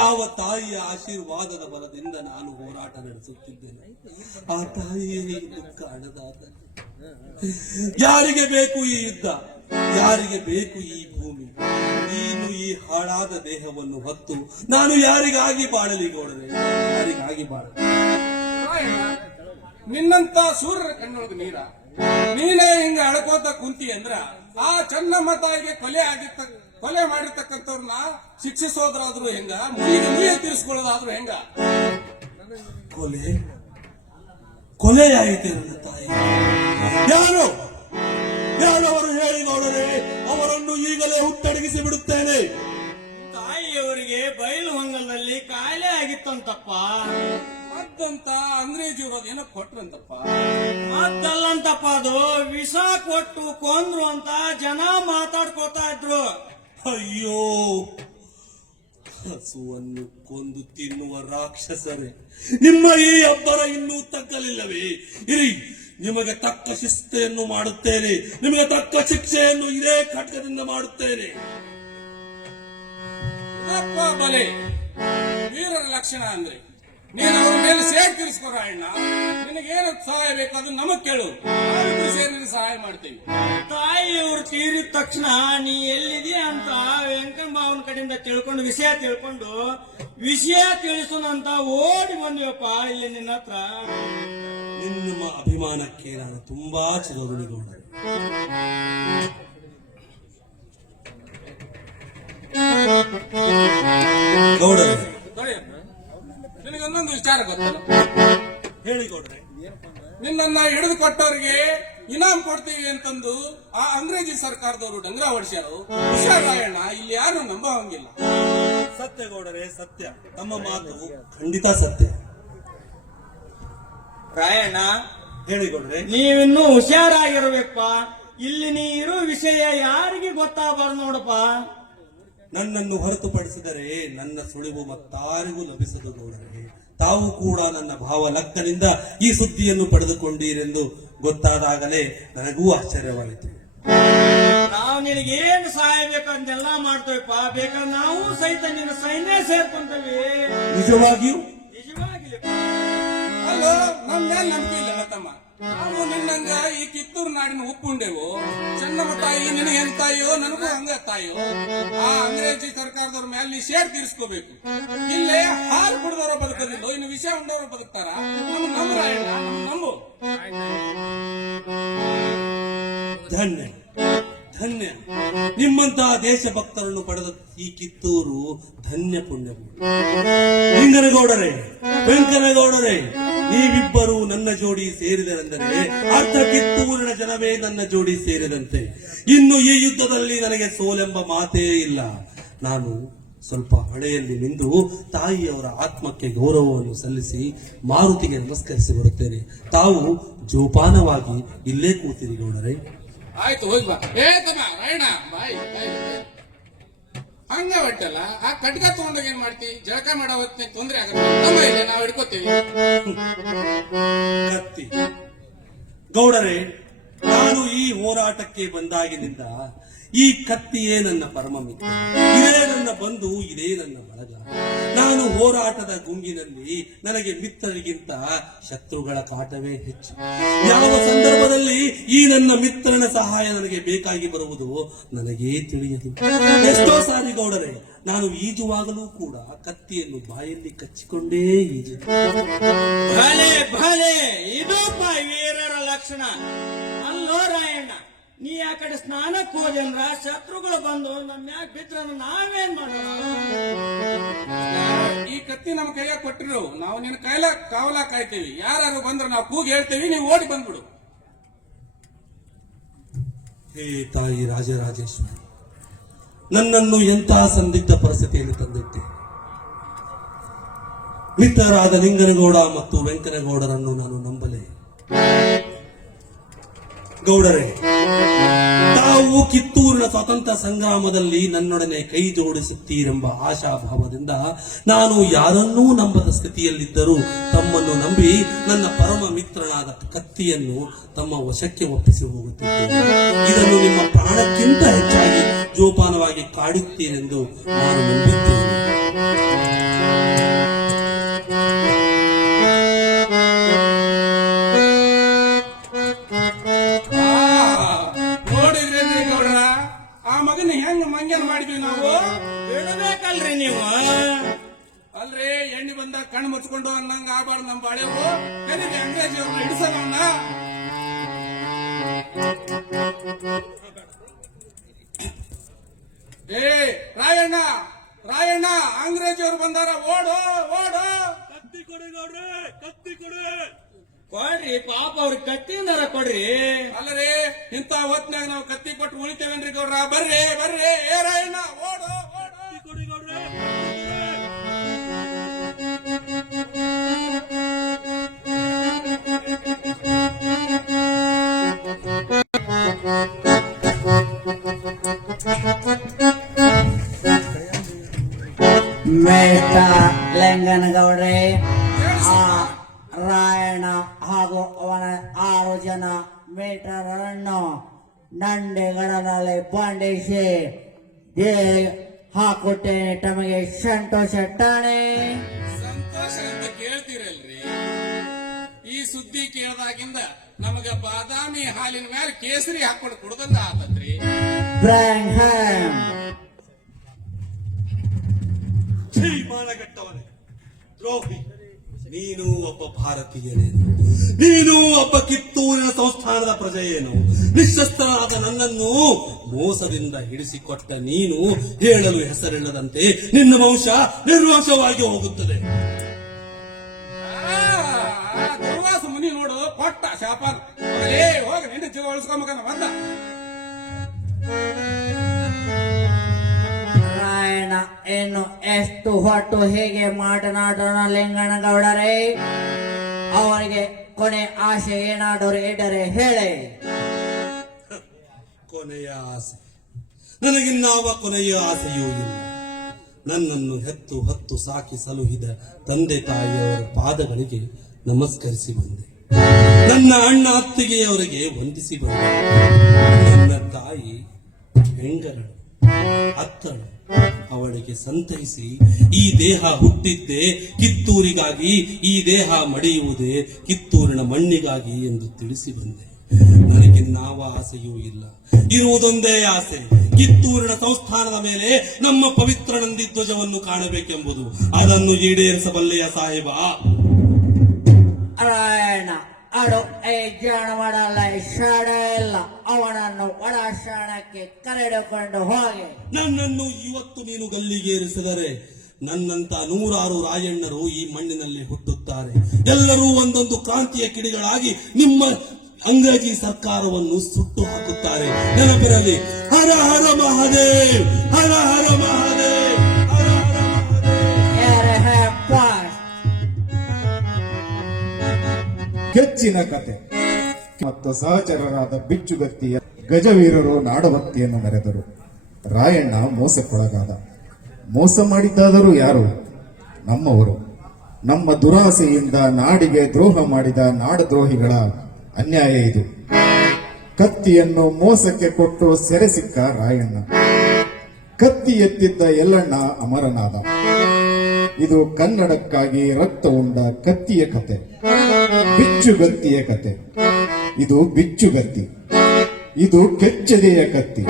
ಯಾವ ತಾಯಿಯ ಆಶೀರ್ವಾದದ ಬಲದಿಂದ ನಾನು ಹೋರಾಟ ನಡೆಸುತ್ತಿದ್ದೇನೆ, ಆ ತಾಯಿಯೇ ಇಂದು ಕಾಣದಾದ. ಯಾರಿಗೆ ಬೇಕು ಈ ಯುದ್ಧ? ಯಾರಿಗೆ ಬೇಕು ಈ ಭೂಮಿ? ನೀನು ಈ ಹಾಳಾದ ದೇಹವನ್ನು ಹೊತ್ತು ನಾನು ಯಾರಿಗಾಗಿ ಬಾಳಲಿ ಗೌಡರೇ, ಯಾರಿಗಾಗಿ ಬಾಳಲಿ? ನಿನ್ನಂತ ಸೂರ್ಯರ ಕಣ್ಣೊಳಗ ನೀರ ನೀನೇ ಹಿಂಗ ಅಳ್ಕೋತ ಕುಂತಿ ಅಂದ್ರ ಆ ಚೆನ್ನಮ್ಮ ತಾಯಿಗೆ ಕೊಲೆ ಮಾಡಿರ್ತಕ್ಕಂಥವ್ರನ್ನ ಶಿಕ್ಷಿಸೋದ್ರಾದ್ರೂ ಹೆಂಗ, ಮುಗಿಯ ತೀರಿಸ್ಕೊಳ್ಳೋದಾದ್ರೂ ಹೆಂಗ? ಕೊಲೆಯಾಯಿತು ನನ್ನ ತಾಯಿ. ಯಾರವರು ಹೇಳಿ ನೋಡರೆ ಅವರನ್ನು ಈಗಲೇ ಹುಟ್ಟಡಗಿಸಿ ಬಿಡುತ್ತೇನೆ. ತಾಯಿಯವರಿಗೆ ಬಯಲು ಹೊಂಗಲದಲ್ಲಿ ಕಾಯಿಲೆ ಆಗಿತ್ತಂತಪ್ಪ. ಅದಂತ ಅಂಗ್ರೇಜಿ ಏನೋ ಕೊಟ್ರಂತಪ್ಪ. ಅದಲ್ಲಂತಪ್ಪ, ಅದು ವಿಷ ಕೊಟ್ಟು ಕೊಂದ್ರು ಅಂತ ಜನ ಮಾತಾಡ್ಕೋತಾ ಇದ್ರು. ಅಯ್ಯೋ, ಹಸುವನ್ನು ಕೊಂದು ತಿನ್ನುವ ರಾಕ್ಷಸರೇ, ನಿಮ್ಮ ಈ ಅಬ್ಬರ ಇನ್ನೂ ತಗ್ಗಲಿಲ್ಲವೇ? ಇರಿ, ನಿಮಗೆ ತಕ್ಕ ಶಿಸ್ತೆಯನ್ನು ಮಾಡುತ್ತೇನೆ, ನಿಮಗೆ ತಕ್ಕ ಶಿಕ್ಷೆಯನ್ನು ಇದೇ ಖಡ್ಗದಿಂದ ಮಾಡುತ್ತೇನೆ. ಇದಪ್ಪ ಬಲೆ ವೀರರ ಲಕ್ಷಣ ಅಂದ್ರೆ. ನೀನು ಅವ್ರ ಮೇಲೆ ಸೇಡ್ ತೀರಿಸ್ಕೋ ರಾಯಣ್ಣ. ನಿನಗೇನು ಸಹಾಯ ಬೇಕು ಅದು ನಮಗ್ ಕೇಳು, ನಾವಿಬ್ರು ಸೇರಿ ನಿನಗೆ ಸಹಾಯ ಮಾಡ್ತೀವಿ. ತಾಯಿಯವರು ತೀರಿದ ತಕ್ಷಣ ನೀ ಎಲ್ಲಿದೆಯಾ ಅಂತ ವೆಂಕಟ ಮಾವನ ಕಡೆಯಿಂದ ತಿಳ್ಕೊಂಡು ವಿಷಯ ತಿಳಿಸೋಣಂತ ಓಡಿ ಬಂದ್ವಪ್ಪ ಇಲ್ಲಿ ನಿನ್ನ ಹತ್ರ. ನಿಮ್ಮ ಅಭಿಮಾನಕ್ಕೆ ನಾನು ತುಂಬಾ ಚಿರಋಣಿಗೌಡ. ಗೌಡರೇ, ನಿನಗೊಂದೊಂದು ವಿಚಾರ ಗೊತ್ತಲ್ಲ? ಹೇಳಿ ಗೌಡ್ರೆ. ನಿನ್ನನ್ನ ಹಿಡಿದು ಕೊಟ್ಟವ್ರಿಗೆ ಇನಾಮ್ ಕೊಡ್ತೀವಿ ಅಂತಂದು ಆ ಅಂಗ್ರೇಜಿ ಸರ್ಕಾರದವರು ಡಂಗ್ರ ಹೊಡ್ಸ್ಯಾರು. ಹುಷಾರಾಯಣ್ಣ, ಇಲ್ಲಿ ಯಾರು ನಂಬ ಹಂಗಿಲ್ಲ. ಸತ್ಯ ಗೌಡರೇ, ಸತ್ಯ. ತಮ್ಮ ಮಾತು ಖಂಡಿತ ಸತ್ಯ. ರಾಯಣ್ಣ, ಹೇಳಿ ಗೌಡ್ರೆ. ನೀವಿನ್ನೂ ಹುಷಾರಾಗಿರ್ಬೇಕಪ್ಪ. ಇಲ್ಲಿ ನೀ ಇರೋ ವಿಷಯ ಯಾರಿಗೆ ಗೊತ್ತಾಗಬಾರ್ದು ನೋಡಪ್ಪ. ನನ್ನನ್ನು ಹೊರತುಪಡಿಸಿದರೆ ನನ್ನ ಸುಳಿವು ಮತ್ತಾರಿಗೂ ಲಭಿಸದು ಗೌಡರೇ. ತಾವು ಕೂಡ ನನ್ನ ಭಾವಲಕ್ಕನಿಂದ ಈ ಸುದ್ದಿಯನ್ನು ಪಡೆದುಕೊಂಡಿರೆಂದು ಗೊತ್ತಾದಾಗಲೇ ನನಗೂ ಆಶ್ಚರ್ಯವಾಯಿತು. ನಾವು ನಿನಗೇನು ಸಹಾಯ ಬೇಕು ಅಂತೆಲ್ಲ ಮಾಡ್ತೇವಪ್ಪ. ಬೇಕಾದ್ರೆ ನಾವು ಸಹಿತ ನಿನ್ನ ಸೈನ್ಯ ಸೇರ್ಕೊಂತೇವೆ. ನಿಜವಾಗಿಯೂ ಅಲ್ಲೋ ನಮ್ ಮೇಲೆ ನಂಬಿಕೆ ಇಲ್ಲ ತಮ್ಮ. ನಾವು ನಿನ್ನಂಗ ಈ ಕಿತ್ತೂರು ನಾಡಿನ ಉಪ್ಪುಂಡೆವು. ಚೆನ್ನಮ್ಮ ತಾಯಿ ನಿನಗೆ ಏನ್ ತಾಯಿಯೋ ನನಗೂ ಹಂಗ ತಾಯಿಯೋ. ಆ ಅಂಗ್ರೇಜಿ ಸರ್ಕಾರದವ್ರ ಮೇಲೆ ನೀ ಶೇರ್ ತೀರಿಸ್ಕೋಬೇಕು. ಇಲ್ಲೇ ಹಾಲು ಕುಡಿದವರು ಬದುಕಲಿಲ್ಲ, ಇನ್ನು ವಿಷಯ ಉಂಡವರು ಬದುಕ್ತಾರ. ನಮ್ ನಮ್ಮ ರಾಯಣ್ಣ ನಂಬು. ಧನ್ಯ ಧನ್ಯ, ನಿಮ್ಮಂತಹ ದೇಶಭಕ್ತರನ್ನು ಪಡೆದ ಈ ಕಿತ್ತೂರು ಧನ್ಯ ಪುಣ್ಯವು. ಲಿಂಗನಗೌಡರೇ, ವೆಂಕನಗೌಡರೇ, ನೀವಿಬ್ಬರು ನನ್ನ ಜೋಡಿ ಸೇರಿದರೆಂದರೆ ಅರ್ಧ ಕಿತ್ತೂರಿನ ಜನವೇ ನನ್ನ ಜೋಡಿ ಸೇರಿದಂತೆ. ಇನ್ನು ಈ ಯುದ್ಧದಲ್ಲಿ ನನಗೆ ಸೋಲೆಂಬ ಮಾತೇ ಇಲ್ಲ. ನಾನು ಸ್ವಲ್ಪ ಹಣೆಯಲ್ಲಿ ನಿಂತು ತಾಯಿಯವರ ಆತ್ಮಕ್ಕೆ ಗೌರವವನ್ನು ಸಲ್ಲಿಸಿ ಮಾರುತಿಗೆ ನಮಸ್ಕರಿಸಿ ಬರುತ್ತೇನೆ. ತಾವು ಜೋಪಾನವಾಗಿ ಇಲ್ಲೇ ಕೂತಿರಿ ಗೌಡರೇ. ಆಯ್ತು ಹೋಗಿ ಬಾ. ಏ ತಮ್ಮ ರಾಯಣ್ಣ ಬಾಯ್ ಹಂಗ ಬಟ್ಟಲ್ಲ. ಆ ಕಟ್ಗ ತಗೊಂಡಾಗ ಏನ್ ಮಾಡ್ತಿ? ಜಳಕ ಮಾಡೋ ಹೊತ್ತಿನ ತೊಂದ್ರೆ ಆಗತ್ತೆ. ನಮ್ಮ ಇಲ್ಲ ನಾವು ಹಿಡ್ಕೋತೀವಿ. ಕತ್ತಿ ಗೌಡರೇ, ನಾನು ಈ ಹೋರಾಟಕ್ಕೆ ಬಂದಾಗಿನಿಂದ ಈ ಕತ್ತಿಯೇ ನನ್ನ ಪರಮ ಮಿತ್ರ. ಇದೇ ನನ್ನ ಬಂಧು, ಇದೇ ನನ್ನ ಬಳಗ. ನಾನು ಹೋರಾಟದ ಗುಂಗಿನಲ್ಲಿ ನನಗೆ ಮಿತ್ರರಿಗಿಂತ ಶತ್ರುಗಳ ಕಾಟವೇ ಹೆಚ್ಚು. ಯಾವ ಸಂದರ್ಭದಲ್ಲಿ ಈ ನನ್ನ ಮಿತ್ರನ ಸಹಾಯ ನನಗೆ ಬೇಕಾಗಿ ಬರುವುದು ನನಗೇ ತಿಳಿಯದು. ಎಷ್ಟೋ ಸಾರಿ ಗೌಡರೇ, ನಾನು ಈಜುವಾಗಲೂ ಕೂಡ ಕತ್ತಿಯನ್ನು ಬಾಯಲ್ಲಿ ಕಚ್ಚಿಕೊಂಡೇ ಈಜು. ಭಲೆ ಭಲೆ, ಇದು ವೀರರ ಲಕ್ಷಣ. ಅಲ್ಲೋ ರಾಯಣ್ಣ, ನೀ ಆ ಕಡೆ ಸ್ನಾನಕ್ಕೆ ಹೋದಂದ್ರ ಶತ್ರುಗಳು ಬಂದು ನಮ್ಮ ಮ್ಯಾಗ ಬಿದ್ರ ನಾವೇನ್ ಮಾಡೋಣ? ಈ ಕತ್ತಿ ನಮ್ಮ ಕೈಯಾಗ ಕೊಟ್ಟಿರು. ನಾವು ನಿನ್ನ ಕೈಲ ಕಾವಲ ಕಾಯ್ತೀವಿ. ಯಾರು ಬಂದ್ರೆ ನಾವು ಕೂಗಿ ಹೇಳ್ತೀವಿ, ನೀವು ಓಡಿ ಬಂದ್ಬಿಡು. ಹೇ ತಾಯಿ ರಾಜರಾಜೇಶ್ವರಿ, ನನ್ನನ್ನು ಎಂತಹ ಸಂದಿಗ್ಧ ಪರಿಸ್ಥಿತಿಯಲ್ಲಿ ತಂದಿಟ್ಟೆ. ಮಿತ್ರರಾದ ಲಿಂಗನಗೌಡ ಮತ್ತು ವೆಂಕನಗೌಡರನ್ನು ನಾನು ನಂಬಲೆ. ಗೌಡರೇ, ತಾವು ಕಿತ್ತೂರಿನ ಸ್ವಾತಂತ್ರ್ಯ ಸಂಗ್ರಾಮದಲ್ಲಿ ನನ್ನೊಡನೆ ಕೈ ಜೋಡಿಸುತ್ತೀರೆಂಬ ಆಶಾಭಾವದಿಂದ ನಾನು ಯಾರನ್ನೂ ನಂಬದ ಸ್ಥಿತಿಯಲ್ಲಿದ್ದರೂ ತಮ್ಮನ್ನು ನಂಬಿ ನನ್ನ ಪರಮ ಮಿತ್ರನಾದ ಕತ್ತಿಯನ್ನು ತಮ್ಮ ವಶಕ್ಕೆ ಒಪ್ಪಿಸಿ ಹೋಗುತ್ತಿದ್ದೇನೆ. ಇದನ್ನು ನಿಮ್ಮ ಪ್ರಾಣಕ್ಕಿಂತ ಹೆಚ್ಚಾಗಿ ಜೋಪಾನವಾಗಿ ಕಾಡುತ್ತೀರೆಂದು ನಾನು ನಂಬಿದ್ದೇನೆ. ನೋಡಿದ್ರೇನ್ರಿ ಗೌಡ್ರ, ಆ ಮಗನ ಹೆಂಗ್ ಮಂಗ್ಯನ ಮಾಡಿದ್ವಿ ನಾವು. ಬಿಡಬೇಕಲ್ರಿ ನೀವು. ಅಲ್ರಿ ಎಣ್ಣೆ ಬಂದಾಗ ಕಣ್ಣು ಮುಚ್ಕೊಂಡು ಅನ್ನಂಗ ಆಬಾರ್ದು ನಮ್ಮ ಬಾಳೆವು. ಕರೀರಿ ಅಂಗ್ರೇಜಿ ಅವ್ರನ್ನ ಹಿಡಿಸೋಣ. ಏ ರಾಯಣ್ಣ ರಾಯಣ್ಣ, ಅಂಗ್ರೇಜಿ ಅವ್ರು ಬಂದಾರ, ಓಡು ಓಡು. ಕತ್ತಿ ಕೊಡಿ ಗೌಡ್ರೆ, ಕತ್ತಿ ಕೊಡಿ. ಕೊಡ್ರಿ, ಪಾಪ ಅವ್ರಿಗೆ ಕತ್ತಿಯಿಂದಾರ ಕೊಡ್ರಿ. ಅಲ್ಲರಿ ಇಂತ ಹೊತ್ನಾಗ ನಾವು ಕತ್ತಿ ಕೊಟ್ಟು ಉಳಿತೇವೇನ್ರಿ ಗೌಡ್ರ? ಬರ್ರಿ ಬರ್ರಿ. ಏ ರಾಯಣ್ಣ ಓಡು ಓಡು. ಕೊಡಿ ಗೌಡ್ರೆ. ಮಿಸ್ಟರ್ ಲಿಂಗನಗೌಡ್ರೆ, ಆ ರಾಯಣ್ಣ ಹಾಗೂ ಅವನ 6 ಜನ ಮೀಟರನ್ನು ನಂಡೆಗಳಲ್ಲಿ ಬಂಧಿಸಿ ಹಾಕುತ್ತೇನೆ. ತಮಗೆ ಸಂತೋಷ ತಾನೆ? ಸಂತೋಷ ಅಂತ ಕೇಳ್ತೀರಲ್ರಿ. ಈ ಸುದ್ದಿ ಕೇಳದಾಗಿಂದ ನಮಗ ಬಾದಾಮಿ ಹಾಲಿನ ಮೇಲೆ ಕೇಸರಿ ಹಾಕೊಂಡು ಕುಡ್ದಂಗ ಆತತ್ರಿ. ಬ್ರ್ಯಾಂಗ್ ಹ್ಯಾಮ್ ಮಾನಗಟ್ಟವನೇ, ದ್ರೋಹಿ, ನೀನು ಒಬ್ಬ ಭಾರತೀಯನೇನು? ನೀನು ಒಬ್ಬ ಕಿತ್ತೂರಿನ ಸಂಸ್ಥಾನದ ಪ್ರಜೆಯೇನು? ನಿಶಸ್ತ್ರನಾದ ನನ್ನನ್ನು ಮೋಸದಿಂದ ಹಿಡಿಸಿಕೊಟ್ಟ ನೀನು ಹೇಳಲು ಹೆಸರಿಲ್ಲದಂತೆ ನಿನ್ನ ವಂಶ ನಿರ್ವಾಸವಾಗಿ ಹೋಗುತ್ತದೆ. ದುರ್ವಾಸ ಮುನಿ ನೋಡು ಕೊಟ್ಟ ಶಾಪ. ಹೋಗ ನಿನ್ನ ಜೀವ ಉಳಿಸ್ಕೊಂಬಕನ ಬಂದ. ರಾಯಣ್ಣ ಇನ್ನು ಎಷ್ಟು ಹೊತ್ತು ಹೀಗೆ ಮಾತನಾಡೋಣ ಲಿಂಗನಗೌಡರೇ? ಅವರಿಗೆ ಕೊನೆ ಆಸೆ ಏನಾದರೂ ಇದ್ದರೆ ಹೇಳಿ. ಕೊನೆಯ ಆಸೆ ನನಗಿನ್ನಾವ ಕೊನೆಯ ಆಸೆಯೂ ಇಲ್ಲ. ನನ್ನನ್ನು ಹೆತ್ತು ಹೊತ್ತು ಸಾಕಿ ಸಲುಹಿದ ತಂದೆ ತಾಯಿಯವರ ಪಾದಗಳಿಗೆ ನಮಸ್ಕರಿಸಿ ಬಂದೆ. ನನ್ನ ಅಣ್ಣ ಅತ್ತಿಗೆಯವರಿಗೆ ವಂದಿಸಿ ಬಂದೆ. ನನ್ನ ತಾಯಿ ಹೆಂಗರಳು, ಅತ್ತಳು. ಅವಳಿಗೆ ಸಂತೈಸಿ ಈ ದೇಹ ಹುಟ್ಟಿದ್ದೇ ಕಿತ್ತೂರಿಗಾಗಿ, ಈ ದೇಹ ಮಡಿಯುವುದೇ ಕಿತ್ತೂರಿನ ಮಣ್ಣಿಗಾಗಿ ಎಂದು ತಿಳಿಸಿ ಬಂದೆ. ನನಗಿನ್ನಾವ ಆಸೆಯೂ ಇಲ್ಲ. ಇರುವುದೊಂದೇ ಆಸೆ, ಕಿತ್ತೂರಿನ ಸಂಸ್ಥಾನದ ಮೇಲೆ ನಮ್ಮ ಪವಿತ್ರ ನಂದಿ ಧ್ವಜವನ್ನು ಕಾಣಬೇಕೆಂಬುದು. ಅದನ್ನು ಈಡೇರಿಸಬಲ್ಲೆಯ ಸಾಹೇಬ? ರಾಯಣ್ಣ ಅಡು ಈ ಜಾಣವಾಡಲ್ಲ, ಶಾಣ ಇಲ್ಲ. ಅವನನ್ನು ಒಳ ಶಾಣಕ್ಕೆ ಕರೆದುಕೊಂಡು ಹೋಗಿ. ನನ್ನನ್ನು ಇವತ್ತು ನೀನು ಗಲ್ಲಿಗೇರಿಸಿದರೆ ನನ್ನಂತ ನೂರಾರು ರಾಯಣ್ಣರು ಈ ಮಣ್ಣಿನಲ್ಲಿ ಹುಟ್ಟುತ್ತಾರೆ. ಎಲ್ಲರೂ ಒಂದೊಂದು ಕ್ರಾಂತಿಯ ಕಿಡಿಗಳಾಗಿ ನಿಮ್ಮ ಅಂಗ್ರೇಜಿ ಸರ್ಕಾರವನ್ನು ಸುಟ್ಟು ಹಾಕುತ್ತಾರೆ. ನೆನಪಿರಲಿ. ಹರ ಹರ ಮಹಾದೇವ್, ಹರ ಹರ ಮಹಾದೇವ್, ಹರ ಹರ ಮಹಾದೇವ್. ಕೆಚ್ಚಿನ ಕತೆ ಮತ್ತು ಸಹಚರರಾದ ಬಿಚ್ಚುಗತ್ತಿಯ ಗಜವೀರರು ನಾಡಭಕ್ತಿಯನ್ನು ಮೆರೆದರು. ರಾಯಣ್ಣ ಮೋಸಕ್ಕೊಳಗಾದ. ಮೋಸ ಮಾಡಿದ್ದಾದರೂ ಯಾರು? ನಮ್ಮವರು. ನಮ್ಮ ದುರಾಸೆಯಿಂದ ನಾಡಿಗೆ ದ್ರೋಹ ಮಾಡಿದ ನಾಡದ್ರೋಹಿಗಳ ಅನ್ಯಾಯ ಇದು. ಕತ್ತಿಯನ್ನು ಮೋಸಕ್ಕೆ ಕೊಟ್ಟು ಸೆರೆ ಸಿಕ್ಕ ರಾಯಣ್ಣ. ಕತ್ತಿ ಎತ್ತಿದ್ದ ಯಲ್ಲಣ್ಣ ಅಮರನಾದ. ಇದು ಕನ್ನಡಕ್ಕಾಗಿ ರಕ್ತ ಉಂಡ ಕತ್ತಿಯ ಕತೆ, ಬಿಚ್ಚುಗತ್ತಿಯ ಕತೆ. ಇದು ಬಿಚ್ಚುಗತ್ತಿ, ಇದು ಕೆಚ್ಚದೆಯ ಕತ್ತಿ.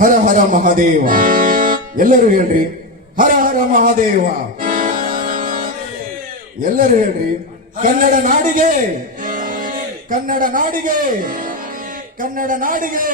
ಹರ ಹರ ಮಹಾದೇವ. ಎಲ್ಲರೂ ಹೇಳ್ರಿ, ಹರ ಹರ ಮಹಾದೇವ. ಎಲ್ಲರೂ ಹೇಳ್ರಿ, ಕನ್ನಡ ನಾಡಿಗೆ, ಕನ್ನಡ ನಾಡಿಗೆ, ಕನ್ನಡ ನಾಡಿಗೆ.